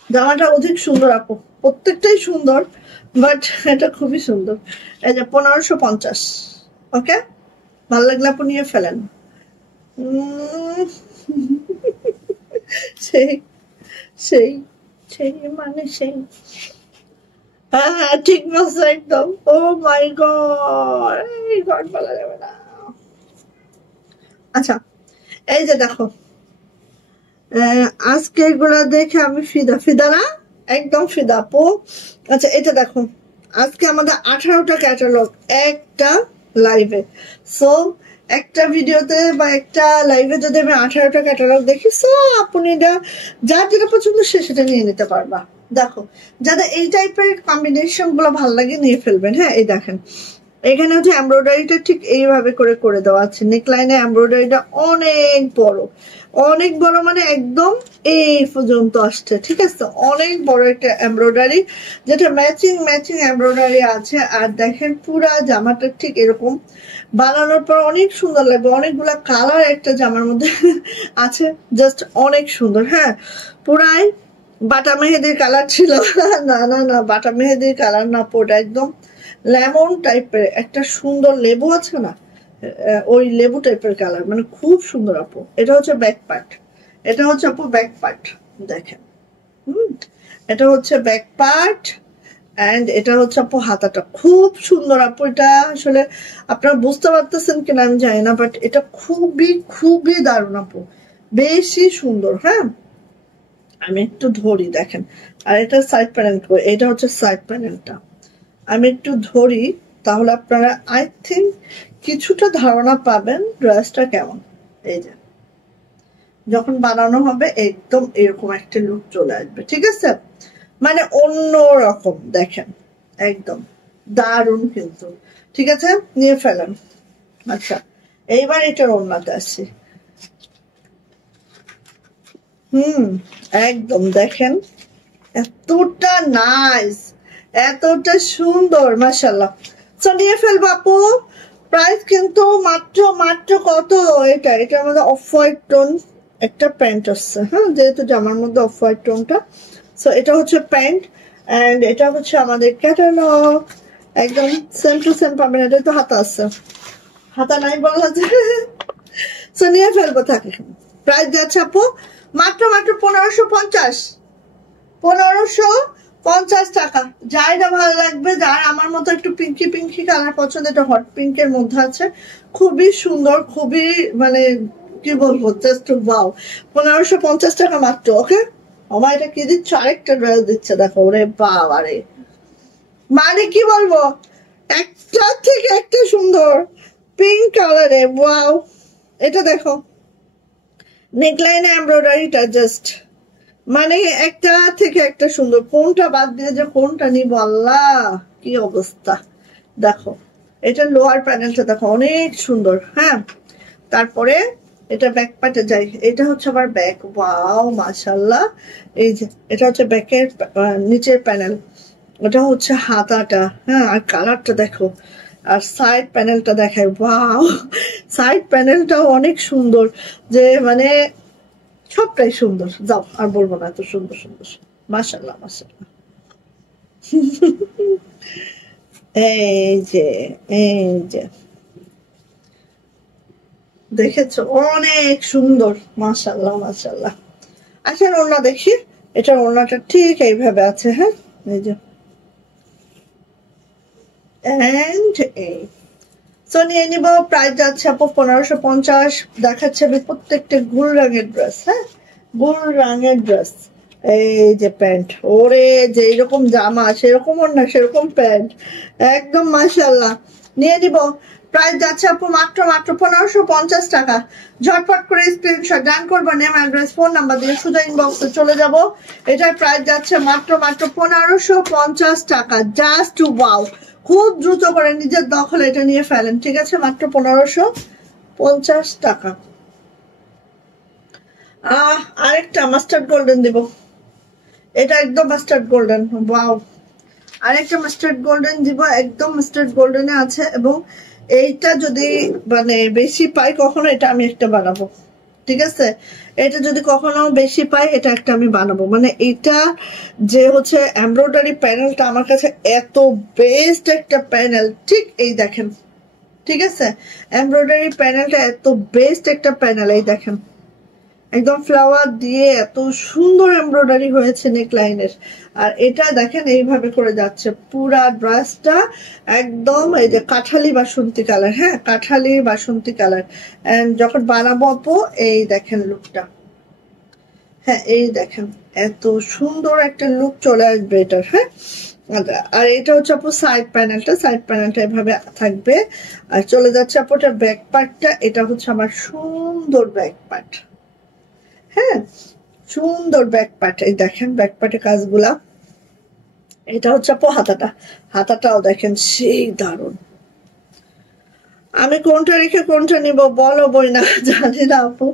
জামাটা অধিক সুন্দর আপু, প্রত্যেকটাই সুন্দর, বাট এটা খুবই সুন্দর। এই যে 1550। ওকে, ভালো লাগলে আপু নিয়ে ফেলেন। সেই সেই সেই মানে সেই, হ্যাঁ ঠিক বলছো একদম। ও মাই গড, বলা যাবে না। আচ্ছা, এই যে দেখো, আজকে এগুলা দেখে আমি ফিদা না, একদম ফিদা আপু। আচ্ছা, এটা দেখো, আজকে আমাদের 18টা ক্যাটালগ একটা লাইভে। সো একটা ভিডিওতে বা একটা লাইভে যদি আমি 18টা ক্যাটালগ দেখি, সো আপনি যার যেটা পছন্দ সে সেটা নিয়ে নিতে পারবা। দেখো, যাদের এই টাইপের কম্বিনেশন গুলো ভালো লাগে নিয়ে ফেলবেন। হ্যাঁ, এই দেখেন, এখানে হচ্ছে এমব্রয়ডারিটা ঠিক এইভাবে করে দেওয়া আছে, নেকলাইনে এমব্রয়ডারিটা অনেক বড়, মানে একদম এই পর্যন্ত আসছে, ঠিক আছে, অনেক বড় একটা এমব্রয়ডারি, যেটা ম্যাচিং এমব্রয়ডারি আছে। আর দেখেন পুরা জামাটা ঠিক এরকম বানানোর পর অনেক সুন্দর লাগবে, অনেকগুলা কালার একটা জামার মধ্যে আছে, জাস্ট অনেক সুন্দর। হ্যাঁ, পুরাই বাটা মেহেদির কালার ছিল, না বাটা মেহেদির কালার না, পোটা একদম লেমন টাইপের একটা সুন্দর লেবু আছে না, ওই লেবু টাইপের কালার, মানে খুব সুন্দর আপু। এটা হচ্ছে ব্যাক পার্ট, এটা হচ্ছে আপু ব্যাক পার্ট, দেখেন। এটা হচ্ছে ব্যাক পার্ট, এন্ড এটা হচ্ছে আপু হাতাটা, খুব সুন্দর আপু। এটা আসলে আপনারা বুঝতে পারতেছেন কিনা আমি জানি না, বাট এটা খুবই দারুণ আপু, বেশি সুন্দর। হ্যাঁ, আমি একটু ধরি, দেখেন। আর এটা সাইড প্যানেল, এটা হচ্ছে সাইড প্যানেলটা, আমি একটু ধরি, তাহলে আপনারা আই থিঙ্ক কিছুটা ধারণা পাবেন ড্রেসটা কেমন। এই যে যখন বানানো হবে একদম এরকম একটা লুক চলে আসবে, ঠিক আছে? মানে অন্য রকম দেখেন, একদম দারুণ কিন্তু, ঠিক আছে? নিয়ে ফেলেন। আচ্ছা, এইবার এটার ওড়নাতে আসছি। একদম দেখেন, এতটা নাইস, এতটা সুন্দর, মাশাআল্লাহ। তো নিয়ে ফেলবো আপু। প্রাইস কিন্তু মাত্র মাত্র কত? এটার মধ্যে অফ হোয়াইট টোন একটা প্যান্ট আসছে, হ্যাঁ, যেহেতু জামার মধ্যে অফ হোয়াইট টোনটা। সো এটা হচ্ছে প্যান্ট, এন্ড এটা হচ্ছে আমাদের ক্যাটালগ। একদম সেম টু সেম পাবেন। এটা তো হাতা আছে, হাতা নাই বলা যায়। সো নিয়ে ফেলবো থাকে। প্রাইস যাচ্ছে আপু মাত্র মাত্র 1550, 1550 টাকা। যার এটা ভালো লাগবে, যার আমার মতো একটু পিঙ্কি পিঙ্কি কালার পছন্দ, এটা হট পিঙ্কের মধ্যে আছে, খুবই সুন্দর, খুবই মানে কি বলবো, জাস্ট ওয়াও। 1550 টাকা মাত্র। ওকে, আমার এটা কি দিচ্ছে, আরেকটা ড্রেস দিচ্ছে, দেখো ওরে বাবা রে, মানে কি বলবো, একটা থেকে একটা সুন্দর পিঙ্ক কালারে, ওয়াও। এটা দেখো নেকলাইনে এমব্রয়ডারিটা জাস্ট মানে একটা থেকে একটা সুন্দর। কোনটা বাদ দিয়ে যে কোনটা নিব, আল্লাহ কি অবস্থা। দেখো এটা লোয়ার প্যানেলটা দেখো অনেক সুন্দর, হ্যাঁ। তারপরে এটা ব্যাক পার্টে যাই, এটা হচ্ছে আবার ব্যাক, ওয়াও মাশাআল্লাহ। এই যে এটা হচ্ছে ব্যাকের নিচের প্যানেল, ওটা হচ্ছে হাতাটা, হ্যাঁ। আর কালারটা দেখো, আর সাইড প্যানেলটা দেখায়, ওয়াও। সাইড প্যানেলটাও অনেক সুন্দর, যে মানে সবটাই সুন্দর। যাও আর বলবো না, এত সুন্দর সুন্দর, মাশাআল্লাহ মাশাআল্লাহ। এই যে, এই যে দেখেছো, অনেক সুন্দর, মাশাআল্লাহ মাশাআল্লাহ। আসেন ওড়না দেখি, এটার ওড়নাটা ঠিক এইভাবে আছে, হ্যাঁ, এই যে, এন্ড এই সো নিয়ে নিব। প্রাইস যাচ্ছে আপু 1550। দেখাচ্ছে আমি প্রত্যেকটা গুল রঙের ড্রেস, হ্যাঁ, গুল রঙের ড্রেস। এই যে প্যান্ট, ওরে যে এরকম জামা সেরকম ওড়না সেরকম প্যান্ট, একদম মাশাআল্লাহ। নিয়ে নিব। প্রাইস যাচ্ছে আপু মাত্র মাত্র 1550 টাকা। ঝটপট করে স্ক্রিনশট ডান করবো, নেম অ্যাড্রেস ফোন নাম্বার দিয়ে সোজা ইনবক্সে চলে যাব। এটার প্রাইস যাচ্ছে মাত্র মাত্র 1550 টাকা। জাস্ট ওয়াও, খুব দ্রুত করে নিজের দখলে এটা নিয়ে ফেলেন, ঠিক আছে? মাত্র 1550 টাকা। আরেকটা মাস্টার্ড গোল্ডেন দিব, এটা একদম মাস্টার্ড গোল্ডেন, ওয়াও। আরেকটা মাস্টার্ড গোল্ডেন দিব, একদম মাস্টার্ড গোল্ডেনে আছে। এবং এইটা যদি মানে বেশি পাই কখনো, এটা আমি একটা বানাবো, ঠিক আছে? এটা যদি কখনো বেশি পাই, এটা একটা আমি বানাবো। মানে এটা যে হচ্ছে এমব্রয়ডারি প্যানেলটা আমার কাছে এত বেস্ট একটা প্যানেল, ঠিক এই দেখেন, ঠিক আছে? এমব্রয়ডারি প্যানেলটা এত বেস্ট একটা প্যানেল, এই দেখেন একদম ফ্লাওয়ার দিয়ে এত সুন্দর এমব্রয়ডারি হয়েছে নেকলাইনের। আর এটা দেখেন এইভাবে করে যাচ্ছে পুরা ড্রেসটা, একদম এই যে কাঠালি বাসন্তী কালার, হ্যাঁ, কাঠালি বাসন্তী কালার। এন্ড যখন বানাবো আপু, এই দেখেন লুকটা, হ্যাঁ, এই দেখেন এত সুন্দর একটা লুক চলে আসবে এটার, হ্যাঁ। আর এটা হচ্ছে আপু সাইড প্যানেলটা, সাইড প্যানেলটা এভাবে থাকবে। আর চলে যাচ্ছে আপু এটা ব্যাক পার্টটা, এটা হচ্ছে আমার সুন্দর ব্যাক পার্ট, হ্যাঁ, সুন্দর ব্যাক পার্ট। এই দেখেন ব্যাক পার্টের কাজগুলা। এটা হচ্ছে আপু হাতাটা, হাতাটাও দেখেন সেই দারুণ। আমি কোনটা রেখে কোনটা নিব বলো বই না, জানি না আপু,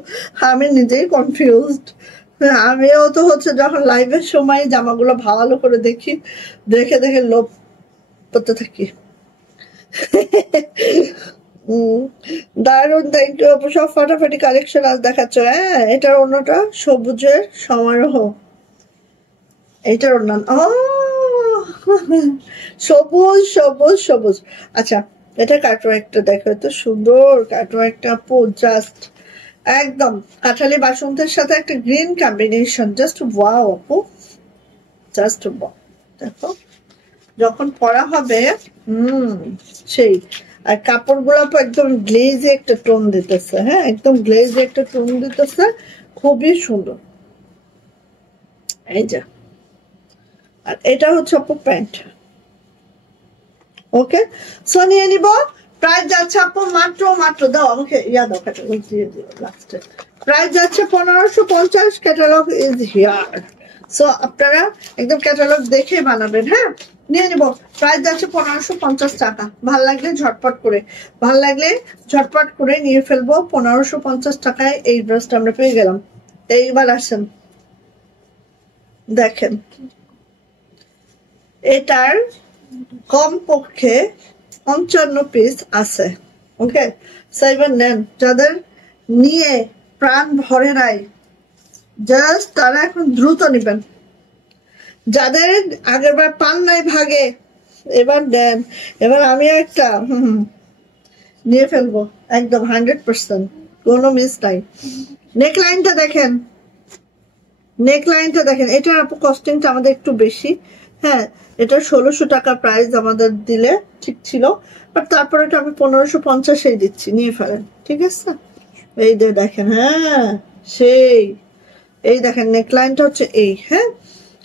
আমি নিজেই কনফিউজড। আমিও তো হচ্ছে যখন লাইভের সময় জামাগুলো ভালো করে দেখি, দেখে দেখে লোভ করতে থাকি। দারুন, থ্যাংক ইউ আপু, সব ফাটাফাটি কালেকশন আজ দেখাচ্ছ। হ্যাঁ, এটার অন্যটা সবুজের সমারোহ, এইটার অন্য সবুজ সবুজ সবুজ। আচ্ছা, এটা কাটওয়ার্কটা দেখো, এত সুন্দর কাটওয়ার্কটা আপু, জাস্ট একদম কাঁঠালি বাসন্তের সাথে একটা গ্রিন কম্বিনেশন, জাস্ট ওয়াও আপু, জাস্ট ওয়াও। দেখো যখন পরা হবে, সেই। আর কাপড়গুলো একদম গ্লেজে একটা টোন দিতেছে, হ্যাঁ, একদম গ্লেজে একটা টোন দিতেছে, খুবই সুন্দর। এই যে, আর এটা হচ্ছে আপু প্যান্ট। ওকে, সো নিয়ে নিব। প্রাইস যাচ্ছে আপু মাত্র দাও আমাকে দাও, ক্যাটালগ দিয়ে দিও লাস্টে। প্রাইস যাচ্ছে 1550, ক্যাটালগ ইজ হিয়ার। সো আপনারা একদম ক্যাটালগ দেখে বানাবেন। হ্যাঁ, নিয়ে নিব। প্রাইস যাচ্ছে 1550 টাকা। ভাল লাগলে ঝটপট করে নিয়ে ফেলবো। 1550 টাকায় এই ড্রেসটা আমরা পেয়ে গেলাম। এইবার আসেন দেখেন, এটার কমপক্ষে 55 পিস আছে। ওকে, সাইবার নেন। যাদের নিয়ে প্রাণ ভরে নাই জাস্ট তারা এখন দ্রুত নিবেন। যাদের আগেরবার পান নাই ভাগে, এবার দেন। এবার আমি একটা নিয়ে ফেলবো একদম 100%, কোনো মিস নাই। নেকলাইনটা দেখেন, এটার আপু কস্টিংটা আমাদের একটু বেশি। হ্যাঁ, এটা 1600 টাকা প্রাইস আমাদের দিলে ঠিক ছিল, বাট তারপরে এটা আমি 1550 দিচ্ছি, নিয়ে ফেলেন। ঠিক আছে, এই যে দেখেন। হ্যাঁ, সেই এই দেখেন নেকলাইনটা হচ্ছে এই। হ্যাঁ,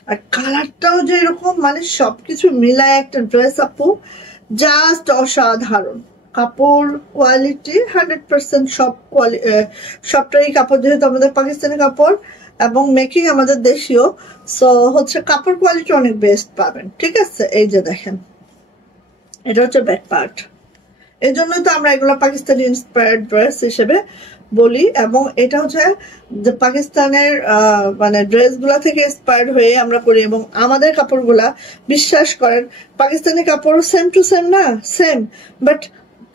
আর কালারটাও যে এরকম, মানে সবকিছু মিলায় একটা ড্রেস আপু, জাস্ট অসাধারণ। কাপড় কোয়ালিটি 100%, সবটাই কাপড়, যেহেতু আমাদের পাকিস্তানি কাপড় এবং মেকিং আমাদের দেশীয়, সো হচ্ছে কাপড় কোয়ালিটি অনেক বেস্ট পাবেন। ঠিক আছে, এই যে দেখেন, এটা হচ্ছে ব্যাক পার্ট। এই জন্যই তো আমরা এগুলো পাকিস্তানি ইন্সপায়ার্ড ড্রেস হিসেবে বলি, এবং এটা হচ্ছে যে পাকিস্তানের মানে ড্রেসগুলা থেকে ইন্সপায়ার্ড হয়ে আমরা করি। এবং আমাদের কাপড়গুলা বিশ্বাস করেন, পাকিস্তানি কাপড় সেম টু সেম না, সেম, বাট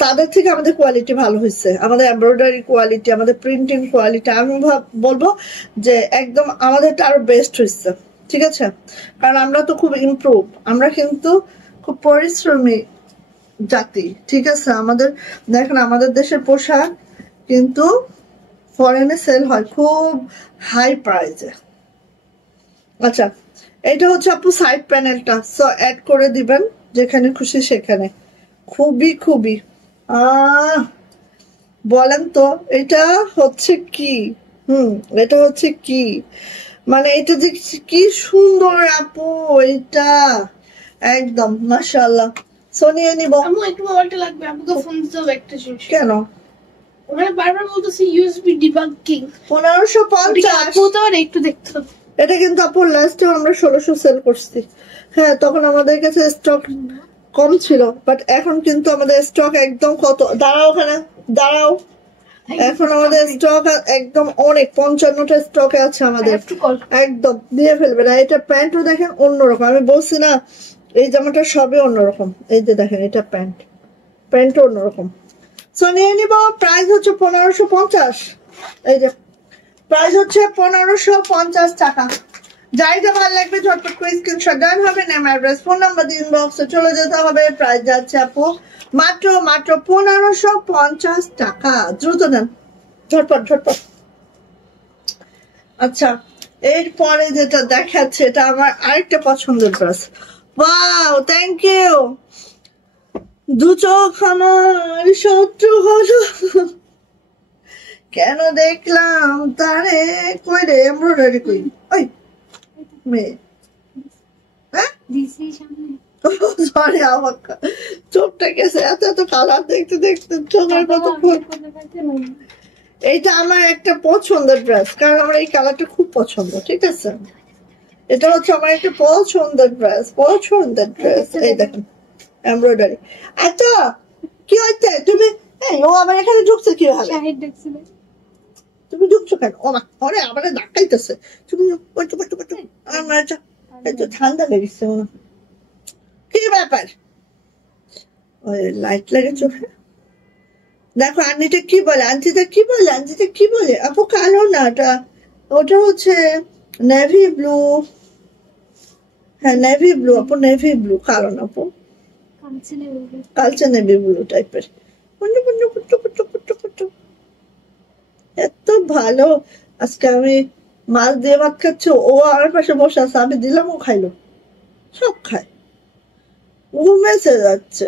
তাদের থেকে আমাদের কোয়ালিটি ভালো হয়েছে। আমাদের এমব্রয়ডারি কোয়ালিটি, আমাদের প্রিন্টিং কোয়ালিটি, আমি বলবো যে একদম আমাদেরটা আরো বেস্ট হয়েছে। ঠিক আছে, কারণ আমরা তো খুব ইমপ্রুভ, আমরা কিন্তু খুব পরিশ্রমী জাতি। ঠিক আছে, আমাদের দেখেন, আমাদের দেশের পোশাক কিন্তু ফরেনে সেল হয় খুব হাই প্রাইসে। আচ্ছা, এটা হচ্ছে আপু সাইড প্যানেলটা, সো অ্যাড করে দিবেন যেখানে খুশি সেখানে। খুবই বলেন তো এটা হচ্ছে কি? এটা হচ্ছে কি, মানে এটা যে কি সুন্দর আপু, এটা একদম মাশাআল্লাহ। সোনিয়ে নিব। আমু একটু মোবাইলটা লাগবে, আপুকে ফোন দিতে হবে একটা জিনিস। কেন? ওখানে বারবার বলতেছি ইউএসবি ডিবাগিং 1550। আপু তো আর একটু দেখতে হবে। এটা কিন্তু আপু লাস্টে আমরা 1600 সেল করছি। হ্যাঁ, তখন আমাদের কাছে স্টক কম ছিল, বাট এখন কিন্তু আমাদের স্টক একদম কত, দাঁড়াও ওখানে দাঁড়াও, এখন আমাদের স্টক একদম অনেক, 55টা স্টকে আছে আমাদের, একদম দিয়ে ফেলবে না। এটা প্যান্টও দেখেন অন্যরকম, আমি বলছি না এই জামাটা সবে অন্যরকম। এই যে দেখেন, এটা প্যান্টও অন্যরকম। সো নিয়ে নিব। প্রাইস হচ্ছে 1550। এই যে প্রাইস হচ্ছে 1550 টাকা। যাইটা ভালো লাগবে ঝটপট করে স্ক্রিনশট দেন হবে, নেম অ্যাড্রেস ফোন নাম্বার দিয়ে ইনবক্সে চলে যেতে হবে। প্রাইস যাচ্ছে আপু মাত্র 1550 টাকা। দ্রুত নেন, ঝটপট। আচ্ছা, এরপরে যেটা দেখাচ্ছে, এটা আমার আরেকটা পছন্দের ড্রেস। Wow, thank you. দু চোখ আমার শত্রু হলো, কেন দেখলাম তারে, কই রে এমব্রয়ডারি কই, ওই মেয়ে, হ্যাঁ সরি আমার চোখটা গেছে, এত কালার দেখতে চোখের মতো। এইটা আমার একটা পছন্দের ড্রেস, কারণ আমার এই কালারটা খুব পছন্দ। ঠিক আছে, এটা হচ্ছে আমার একটা পছন্দের ড্রেস। এই দেখেন এমব্রয়ডারি। আচ্ছা, কি হচ্ছে তুমি, ও আমার এখানে ঢুকছে কি ভাবে, তুমি ঢুকছো কেন? ও মা, ওরে আমারে ধাক্কাইতেছে। তুমি ঠান্ডা লেগেছে, কি ব্যাপার? ওই লাইট লাগে চোখে। দেখো আন্টিটা কি বলে, আপু কালো না, ওটা হচ্ছে নেভি ব্লু। হ্যাঁ, নেভি ব্লু আপু, নেভি ব্লু, কালো না আপু, কালচে নেভি ব্লু টাইপের। এত ভালো। আজকে আমি মাছ দিয়ে ভাত খাচ্ছি, ও আমার পাশে বসে আছে, আমি দিলাম, ও খাইলো, সব খায়, ঘুমেছে যাচ্ছে।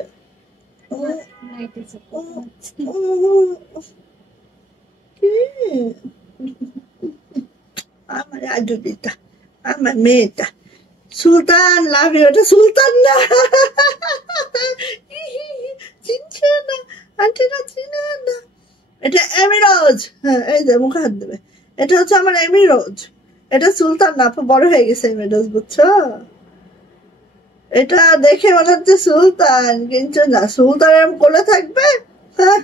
আমার আজুবিটা, আমার মেয়েটা সুলতান, লাভ ইউ। এটা সুলতান না, চিনছে না, আন্টিরা চিনে না। এটা এমিরোজ। হ্যাঁ, এই যে মুখে হাত দেবে। এটা হচ্ছে আমার এমিরোজ। এটা সুলতান না, আপু বড় হয়ে গেছে এমিরোজ, বুঝছো? এটা দেখে মনে হচ্ছে সুলতান, কিন্তু না, সুলতানের কোলে থাকবে, হ্যাঁ,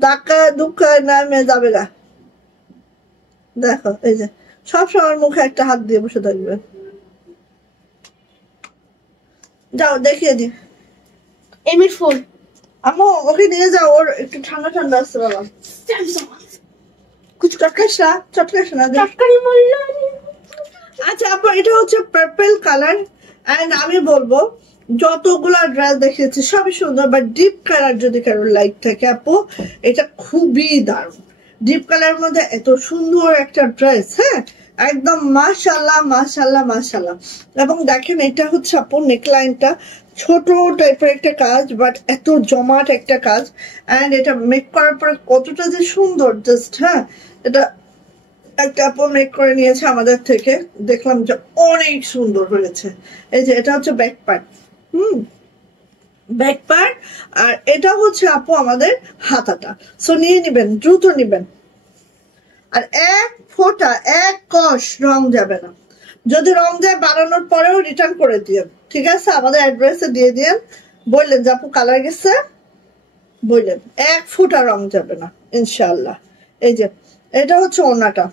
ধাক্কা দুঃখা নামে যাবে না। দেখো এই যে সবসময় মুখে একটা হাত দিয়ে বসে থাকবে। যাও দেখিয়ে দি এমির ফোন। আম্মু ওকে নিয়ে যাও, ওর একটু ঠান্ডা ঠান্ডা আসছে বাবা। কিছু চটকাইস না, চটকাইস না। চটকারি মারলো। আচ্ছা আপু, এটা হচ্ছে পার্পল কালার। এন্ড আমি বলবো যতগুলা ড্রেস দেখিয়েছি সবই সুন্দর, বাট ডিপ কালার যদি কারোর লাইক থাকে আপু, এটা খুবই দারুণ। ডিপ কালারের মধ্যে এত সুন্দর একটা ড্রেস, হ্যাঁ, একদম মাশাআল্লাহ মাশাআল্লাহ মাশাআল্লাহ। এবং দেখেন এটা হচ্ছে আপু নেকলাইনটা ছোট টাইপের একটা কাজ, বাট এত জমাট একটা কাজ। এন্ড এটা মেক করার পরে কতটা যে সুন্দর, জাস্ট, হ্যাঁ, এটা একটা আপু মেক করে নিয়েছে আমাদের থেকে, দেখলাম যে অনেক সুন্দর হয়েছে। এই যে এটা হচ্ছে ব্যাক পার্ট, ব্যাক পার্ট, আর এটা হচ্ছে আপু আমাদের হাতাটা। সো নিয়ে নিবেন, দ্রুত নিবেন। আর এক ফোঁটা এক কষ রং যাবে না। যদি রং যায় বানানোর পরেও রিটার্ন করে দিয়েন, ঠিক আছে? আমাদের অ্যাড্রেসে দিয়ে দিয়েন, বললেন যে আপু কালার গেছে, বললেন, এক ফোঁটা রং যাবে না ইনশাআল্লাহ। এই যে এটা হচ্ছে ওড়নাটা,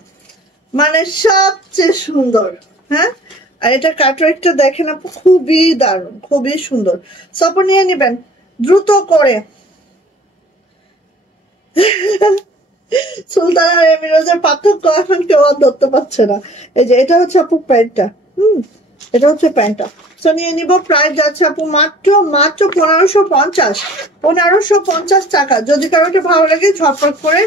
মানে সবচেয়ে সুন্দর, হ্যাঁ। আর এটা কাটওয়ার্কটা দেখেন আপু, খুবই দারুণ, খুবই সুন্দর। সব নিয়ে নিবেন দ্রুত করে। সুলতান আর এমিরোজের পার্থক্য এখন কেউ আর ধরতে পারছে না। এই যে এটা হচ্ছে আপু প্যান্টটা, এটা হচ্ছে প্যান্টটা। তো নিয়ে নিব, প্রাইস যাচ্ছে আপু মাত্র 1550 টাকা। যদি কারোটা ভালো লাগে ঝটপট করে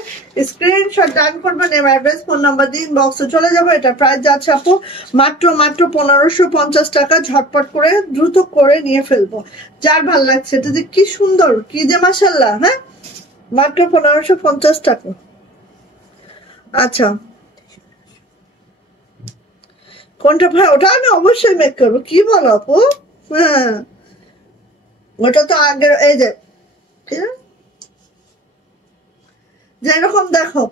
স্ক্রিনশট ডান করবেন, অ্যাড্রেস ফোন নাম্বার দিয়ে ইনবক্সে চলে যাবো। এটা প্রাইস যাচ্ছে আপু মাত্র 1550 টাকা। ঝটপট করে দ্রুত করে নিয়ে ফেলবো, যার ভালো লাগছে। এটা যে কি সুন্দর, কি যে মাশাআল্লাহ, হ্যাঁ, মাত্র 1550 টাকা। আচ্ছা কোনটা ভাই? ওটা আমি অবশ্যই মেক করবো, কি বলো আপু? হ্যাঁ, ওটা তো আগের, এই যে যেরকম দেখো,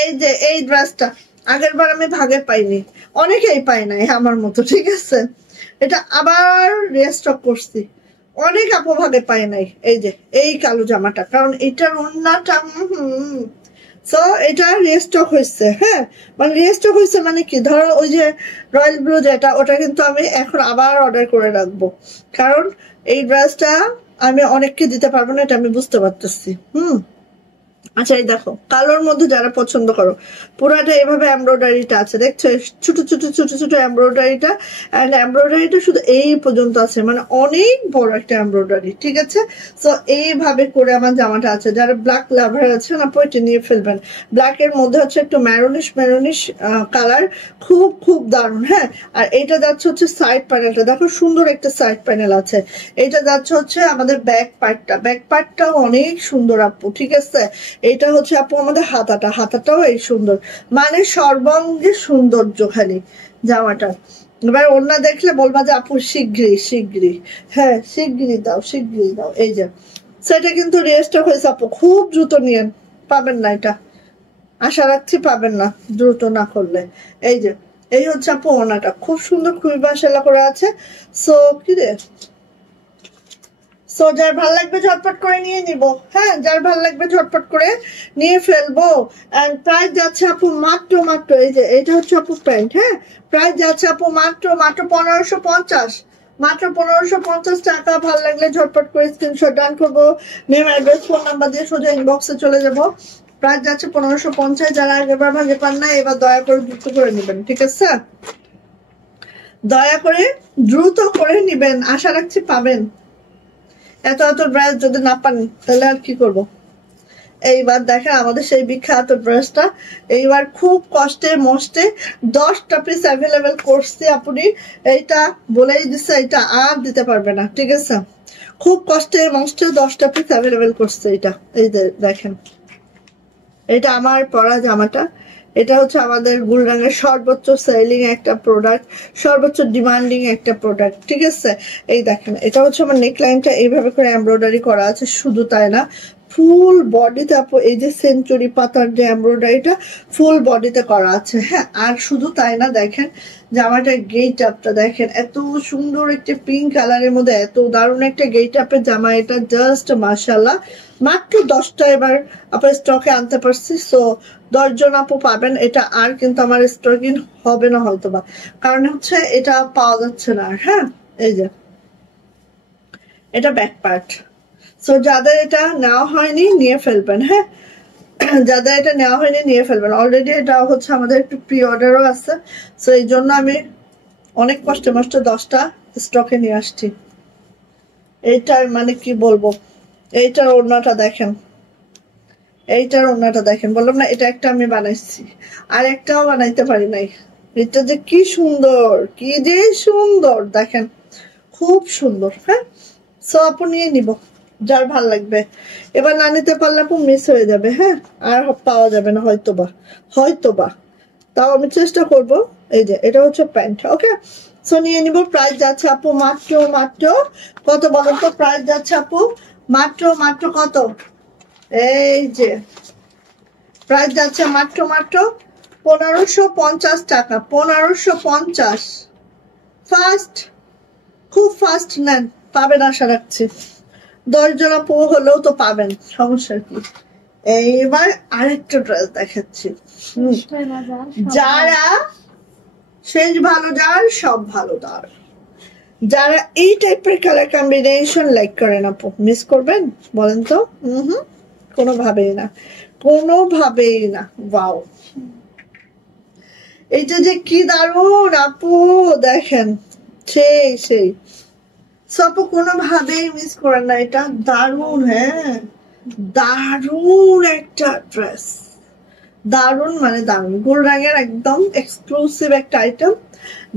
এই যে এই ড্রেসটা আগের বার আমি ভাগে পাইনি, অনেকেই পাই নাই আমার মতো, ঠিক আছে? এটা আবার রিস্টক করছি, অনেক আপু ভাগে পাই নাই। এই যে এই কালো জামাটা, কারণ এটার ওড়নাটা সো এটা রিস্টক হয়েছে, হ্যাঁ, মানে রিস্টক হয়েছে মানে কি, ধরো ওই যে রয়্যাল ব্লু যেটা, ওটা কিন্তু আমি এখন আবার অর্ডার করে রাখবো, কারণ এই ড্রেসটা আমি অনেককে দিতে পারবো না, এটা আমি বুঝতে পারতেছি। আচ্ছা এই দেখো, কালোর মধ্যে যারা পছন্দ করো, পুরাটা এভাবে এমব্রয়ডারিটা আছে, দেখছো? ছোট ছোট ছোট ছোট এমব্রয়ডারিটা, এন্ড এমব্রয়ডারিটা শুধু এই পর্যন্ত আছে, মানে অনেক বড় একটা এমব্রয়ডারি, ঠিক আছে? সো এইভাবে করে আমার জামাটা আছে। যারা ব্ল্যাক লাভার আছে না, পয়টা নিয়ে ফেলবেন। ব্ল্যাক এর মধ্যে হচ্ছে একটু ম্যারুনিশ কালার, খুব খুব দারুণ, হ্যাঁ। আর এটা যাচ্ছে হচ্ছে সাইড প্যানেলটা, দেখো সুন্দর একটা সাইড প্যানেল আছে। এটা যাচ্ছে হচ্ছে আমাদের ব্যাক পার্টটাও অনেক সুন্দর আপু, ঠিক আছে? এটা হচ্ছে আপু আমাদের হাতাটাও এই সুন্দর, মানে সর্বাঙ্গে সৌন্দর্য খালি জামাটা। এবার ওড়না দেখলে বলবা যে আপু শিগগিরই, হ্যাঁ শিগগিরই দাও। এই যে সেটা কিন্তু রেস্টক হয়েছে আপু, খুব দ্রুত নিয়েন, পাবেন না এটা, আশা রাখছি পাবেন না দ্রুত না করলে। এই যে এই হচ্ছে আপু ওড়নাটা, খুব সুন্দর, খুবই বাসালা করা আছে। সো কি রে, সো যার ভালো লাগবে ঝটপট করে নিয়ে নিব, হ্যাঁ, যার ভালো লাগবে ঝটপট করে নিয়ে ফেলবো। এন্ড প্রাইস যাচ্ছে আপু মাত্র, এই যে এটা হচ্ছে আপু প্যান্ট, হ্যাঁ, প্রাইস যাচ্ছে আপু মাত্র 1550, মাত্র 1550 টাকা। ভালো লাগলে ঝটপট করে স্ক্রিনশট ডান করবো, নেম অ্যাড্রেস ফোন নাম্বার দিয়ে সোজা ইনবক্সে চলে যাবো। প্রাইস যাচ্ছে 1550। যারা আগেরবার ভাগে পান না, এবার দয়া করে দ্রুত করে নেবেন, ঠিক আছে? দয়া করে দ্রুত করে নিবেন, আশা রাখছি পাবেন। এত ড্রেস যদি না পান তাহলে আর কি করব। এইবার দেখেন আমাদের সেই বিখ্যাত ড্রেসটা, এইবার খুব কষ্টে মষ্টে 10টা পিস অ্যাভেলেবেল করছি আপনি, এইটা বলেই দিচ্ছে, এটা আর দিতে পারবে না, ঠিক আছে? খুব কষ্টে মষ্টে 10টা পিস অ্যাভেলেবেল করছে এটা। এই যে দেখেন, এটা আমার পরা জামাটা, এটা হচ্ছে আমাদের গুলরাঙের সর্বোচ্চ সেলিং একটা প্রোডাক্ট, সর্বোচ্চ ডিমান্ডিং একটা প্রোডাক্ট, ঠিক আছে। এই দেখেন এটা হচ্ছে আমার নেকলাইনটা এইভাবে করে এমব্রয়ডারি করা আছে, শুধু তাই না ফুল বডিতে আপু এই যে সেঞ্চুরি পাতার যে এমব্রয়ডারিটা ফুল বডিতে করা আছে, হ্যাঁ। আর শুধু তাই না, দেখেন জামাটার গেট আপটা দেখেন, এত সুন্দর একটা পিঙ্ক কালারের মধ্যে এত দারুণ একটা গেট আপের জামা, এটা জাস্ট মাশাআল্লাহ। মাত্র 10টা এবার আপনার স্টকে আনতে পারছি, সো 10 জন আপু পাবেন এটা। আর কিন্তু আমার স্টকিং হবে না হয়তোবা, কারণ হচ্ছে এটা পাওয়া যাচ্ছে না। হ্যাঁ, এই যে এটা ব্যাক পার্ট, সো যাদের এটা নেওয়া হয়নি নিয়ে ফেলবেন, হ্যাঁ। যাদের এটা নেওয়া হয়নি নিয়ে ফেলবেন। অলরেডি এটা হচ্ছে আমাদের একটু প্রি অর্ডারও আছে, সো এই জন্য আমি অনেক কষ্টে মষ্টে 10টা স্টকে নিয়ে আসছি। এইটার মানে কি বলবো, এইটার ওড়নাটা দেখেন, এইটার ওড়নাটা দেখেন, বললাম না এটা একটা আমি বানাইছি, আর একটাও বানাইতে পারি নাই। এটা যে কি সুন্দর, কি যে সুন্দর দেখেন, খুব সুন্দর। হ্যাঁ, সো আপু নিয়ে নিব যার ভাল লাগবে। এবার না নিতে পারলে আপু মিস হয়ে যাবে, হ্যাঁ, আর পাওয়া যাবে না হয়তোবা, তাও আমি চেষ্টা করব। এই যে এটা হচ্ছে প্যান্ট, ওকে। সো নিয়ে নিব। প্রাইস যাচ্ছে আপু মাত্র কত বলেন তো? প্রাইস যাচ্ছে আপু মাত্র কত? এই যে প্রাইস যাচ্ছে মাত্র 1550 টাকা, 1550। ফার্স্ট, খুব ফার্স্ট নেন, পাবেন আশা রাখছি। 10 জন আপু হলেও তো পাবেন, সমস্যা কি। এইবার আরেকটা ড্রেস দেখাচ্ছি, যারা শেষ ভালো যার সব ভালো তার, যারা এই টাইপের কালার কম্বিনেশন লাইক করেন আপু মিস করবেন বলেন তো? কোনোভাবেই না। ওয়াও, এইটা যে কি দারুণ আপু, দেখেন সেই আপু কোনোভাবেই মিস করেন না, এটা দারুণ। হ্যাঁ, দারুণ একটা ড্রেস, দারুণ মানে দারুণ। গুলরাঙের একদম এক্সক্লুসিভ একটা আইটেম,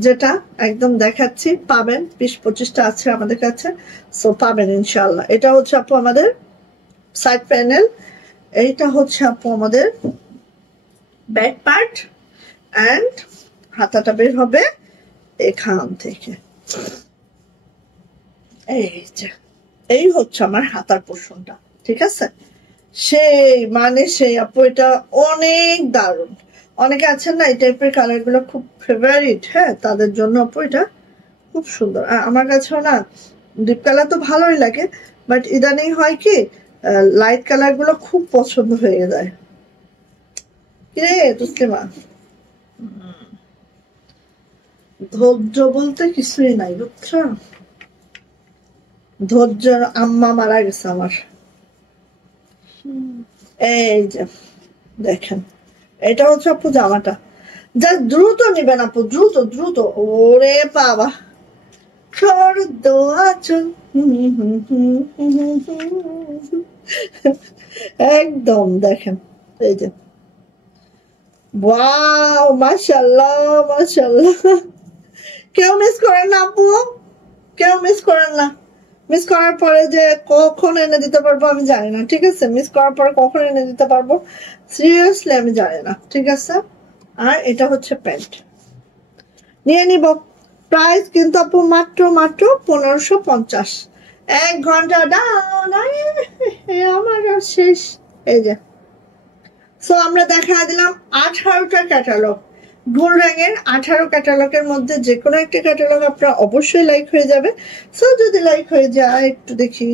যেটা একদম দেখাচ্ছি, পাবেন 20-25টা আছে আমাদের কাছে, সো পাবেন ইনশাল্লাহ। এটা হচ্ছে আপু আমাদের সাইড প্যানেল, এইটা হচ্ছে আপু আমাদের ব্যাক পার্ট, এন্ড হাতাটা বের হবে এখান থেকে। এই হচ্ছে আমার হাতার পোর্শনটা, ঠিক আছে। সেই আপু এটা অনেক দারুণ। অনেকে আছেন না এই টাইপের কালার গুলো খুব ফেভারিট, হ্যাঁ, তাদের জন্য আপু এটা খুব সুন্দর। আর আমার কাছেও না ডিপ কালার তো ভালোই লাগে, বাট ইদানিং হয় কি লাইট কালার গুলো খুব পছন্দ হয়ে যায়। কিরে তুসলিমা, ধৈর্য বলতে কিছুই নাই বুঝছো, ধৈর্য আম্মা মারা গেছে আমার। এই যে দেখেন, এটা হচ্ছে আপু জামাটা, যা দ্রুত নিবেন আপু, দ্রুত। ওরে বাবা, একদম দেখেন, এই যে ওয়াও, মাশাআল্লাহ। কেউ মিস করেন না আপু, কেউ মিস করেন না। মিস করার পরে যে কখন এনে দিতে পারবো আমি জানি না, ঠিক আছে। মিস করার পরে কখন এনে দিতে পারবো সিরিয়াসলি আমি জানি না, ঠিক আছে। আর এটা হচ্ছে প্যান্ট, নিয়ে নিব। প্রাইস কিন্তু আপু মাত্র 1550। 1 ঘন্টা ডাউন, আমার শেষ। এই যে সো আমরা দেখা দিলাম 18টা ক্যাটালগ, গুলরাঙের 18 ক্যাটালগের মধ্যে যে কোনো একটা ক্যাটালগ আপনার অবশ্যই লাইক হয়ে যাবে। সো যদি লাইক হয়ে যায় একটু দেখি,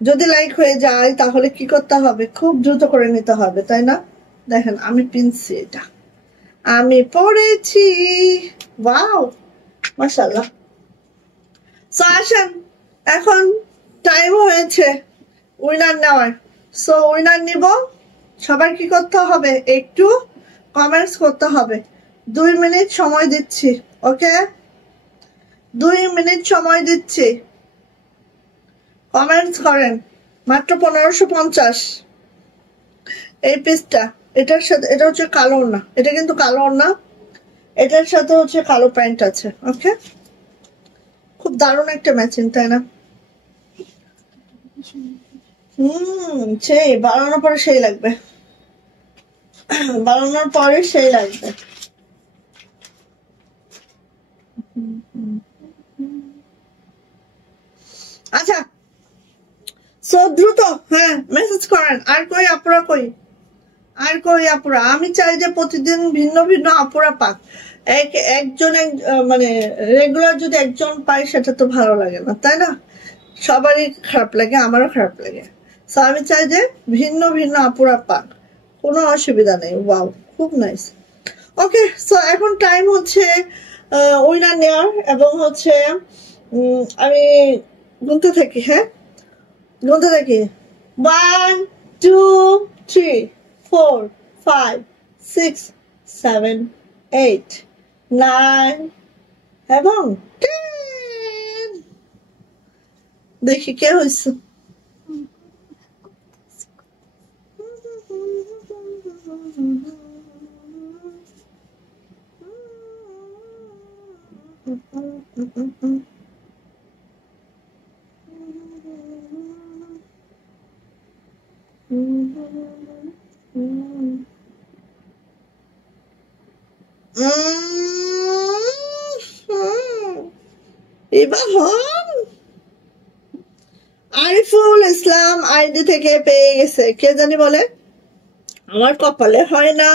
যদি লাইক হয়ে যায় তাহলে কি করতে হবে, খুব দ্রুত করে নিতে হবে, তাই না? দেখেন আমি পিনছি, এটা আমি পড়েছি, ওয়াও মাশাআল্লাহ। সো আসেন, এখন টাইম হয়েছে উইনার নেওয়ার। সো উইনার নিব। সবার কি করতে হবে, একটু কমেন্টস করতে হবে। 2 মিনিট সময় দিচ্ছি, ওকে, 2 মিনিট সময় দিচ্ছি, কমেন্টস করেন। মাত্র 1550 এই পিসটা। এটার সাথে, এটা হচ্ছে কালো না, এটা কিন্তু কালো না, এটার সাথে হচ্ছে কালো প্যান্ট আছে, ওকে। খুব দারুণ একটা ম্যাচিং, তাই না? সেই বানানোর পরে সেই লাগবে। বানানোর পরে সেই লাগবে। আচ্ছা সো দ্রুত হ্যাঁ মেসেজ করেন। আর কই আপুরা কই? আর কই আপুরা? আমি চাই যে প্রতিদিন ভিন্ন ভিন্ন আপুরা পাক। একজন মানে রেগুলার যদি একজন পাই সেটা তো ভালো লাগে না, তাই না? সবারই খারাপ লাগে, আমারও খারাপ লাগে। সো আমি চাই যে ভিন্ন ভিন্ন আপুরা পাক, কোনো অসুবিধা নেই। ওয়াও, খুব নাইস। ওকে, সো এখন টাইম হচ্ছে উইনার নেওয়ার, এবং হচ্ছে আমি গুনতে থাকি। হ্যাঁ গুনতে থাকি। 1 2 3 4 5 6 7 8 9 এবং 10। দেখি কে হয়েছে। এবার হন আরিফুল ইসলাম আইডি থেকে পেয়ে গেছে। কে জানি বলে আমার কপালে হয় না,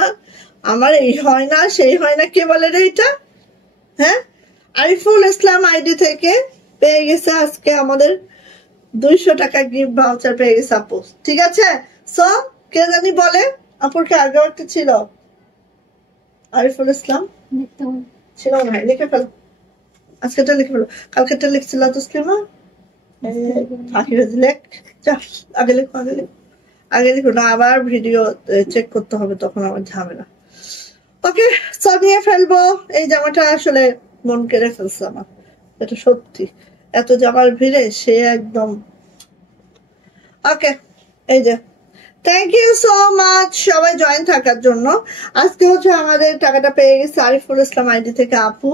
আমার এই হয় না, সেই হয় না। কে বলে রে এটা? হ্যাঁ, আরিফুল ইসলাম আইডি থেকে পেয়ে গেছে আজকে আমাদের 200 টাকা গিফট ভাউচার পেয়ে গেছে আপু। ঠিক আছে, সো কে জানি বলে আপুর কে আগেও একটা ছিল আরিফুল ইসলাম ছিল না, লিখে ফেলো। আজকেটা লিখে ফেলো, কালকেটা লিখছিল তসলিমা। ফাঁকি হয়েছে, লেখ যা, আগে লিখো, আগে লিখো, আগে লিখো না, আবার ভিডিও চেক করতে হবে, তখন আমার ঝামেলা। ওকে, সো নিয়ে ফেলবো। এই জামাটা আসলে মন কেড়ে ফেলছে আমার, এটা সত্যি। এত জামার ভিড়ে সে একদম। ওকে, এই যে থ্যাংক ইউ সো মাচ সবাই জয়েন থাকার জন্য। আজকে হচ্ছে আমাদের টাকাটা পেয়ে গেছে আরিফুল ইসলাম আইডি থেকে আপু,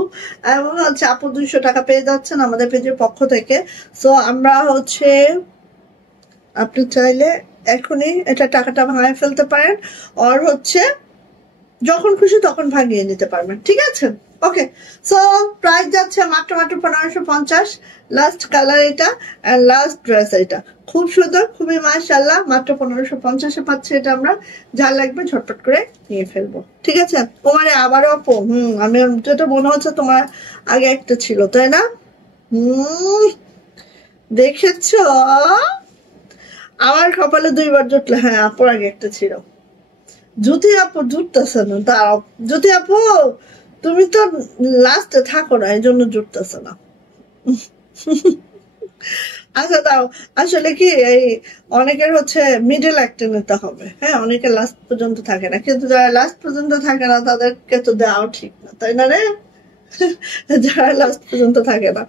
এবং হচ্ছে আপু 200 টাকা পেয়ে যাচ্ছেন আমাদের পেজের পক্ষ থেকে। সো আমরা হচ্ছে, আপনি চাইলে এখনই এটা টাকাটা ভাঙিয়ে ফেলতে পারেন, আর হচ্ছে যখন খুশি তখন ভাঙিয়ে নিতে পারবেন। ঠিক আছে, ওকে। সো প্রাইস যাচ্ছে মাত্র 1550। লাস্ট কালার এটা, লাস্ট ড্রেস এটা, খুব সুন্দর, খুবই মাশাআল্লাহ। মাত্র 1550-এ পাচ্ছি এটা আমরা। যা লাগবে ঝটপট করে নিয়ে ফেলবো। ঠিক আছে, তোমার আবারও আপু। আমি যেটা মনে হচ্ছে তোমার আগে একটা ছিল, তাই না? দেখেছ আমার কপালে 2বার জুটলো। হ্যাঁ, আপুর আগে একটা ছিল। জ্যোতি আপু জুটতেছে না, দাঁড়াও। জ্যোতি আপু তুমি তো লাস্টে থাকো না, এই জন্য জুটতেছে না। আচ্ছা দাও, আসলে কি এই অনেকের হচ্ছে মিডল একটা নিতে হবে। হ্যাঁ, অনেকে লাস্ট পর্যন্ত থাকে না, কিন্তু যারা লাস্ট পর্যন্ত থাকে না তাদেরকে তো দেওয়াও ঠিক না, তাই না রে? যারা লাস্ট পর্যন্ত থাকে না।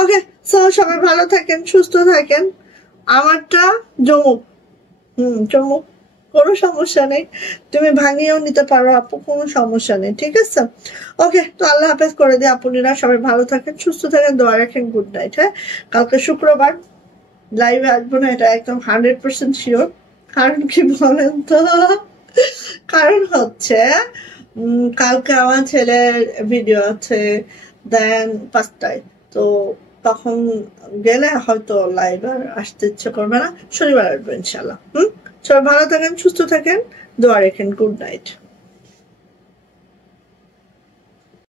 ওকে, সো সবাই ভালো থাকেন, সুস্থ থাকেন। আমারটা জমুক, জমুক, কোনো সমস্যা নেই। তুমি ভাঙিয়েও নিতে পারো আপু, কোনো সমস্যা নেই। ঠিক আছে, ওকে। তো আল্লাহ হাফেজ করে দিয়ে আপুনিরা সবাই ভালো থাকেন, সুস্থ থাকেন, দোয়া রাখেন। Good night. হ্যাঁ, কালকে শুক্রবার লাইভে আসবো না, এটা একদম 100% শিওর। কারণ কি বলেন তো? কারণ হচ্ছে কালকে আমার ছেলের ভিডিও আছে, দেন 5টায়। তো তখন গেলে হয়তো লাইভ আর আসতে ইচ্ছে করবে না। শনিবার আসবো ইনশাল্লাহ। সবাই ভালো থাকেন, সুস্থ থাকেন, দোয়া রাখেন। Good night.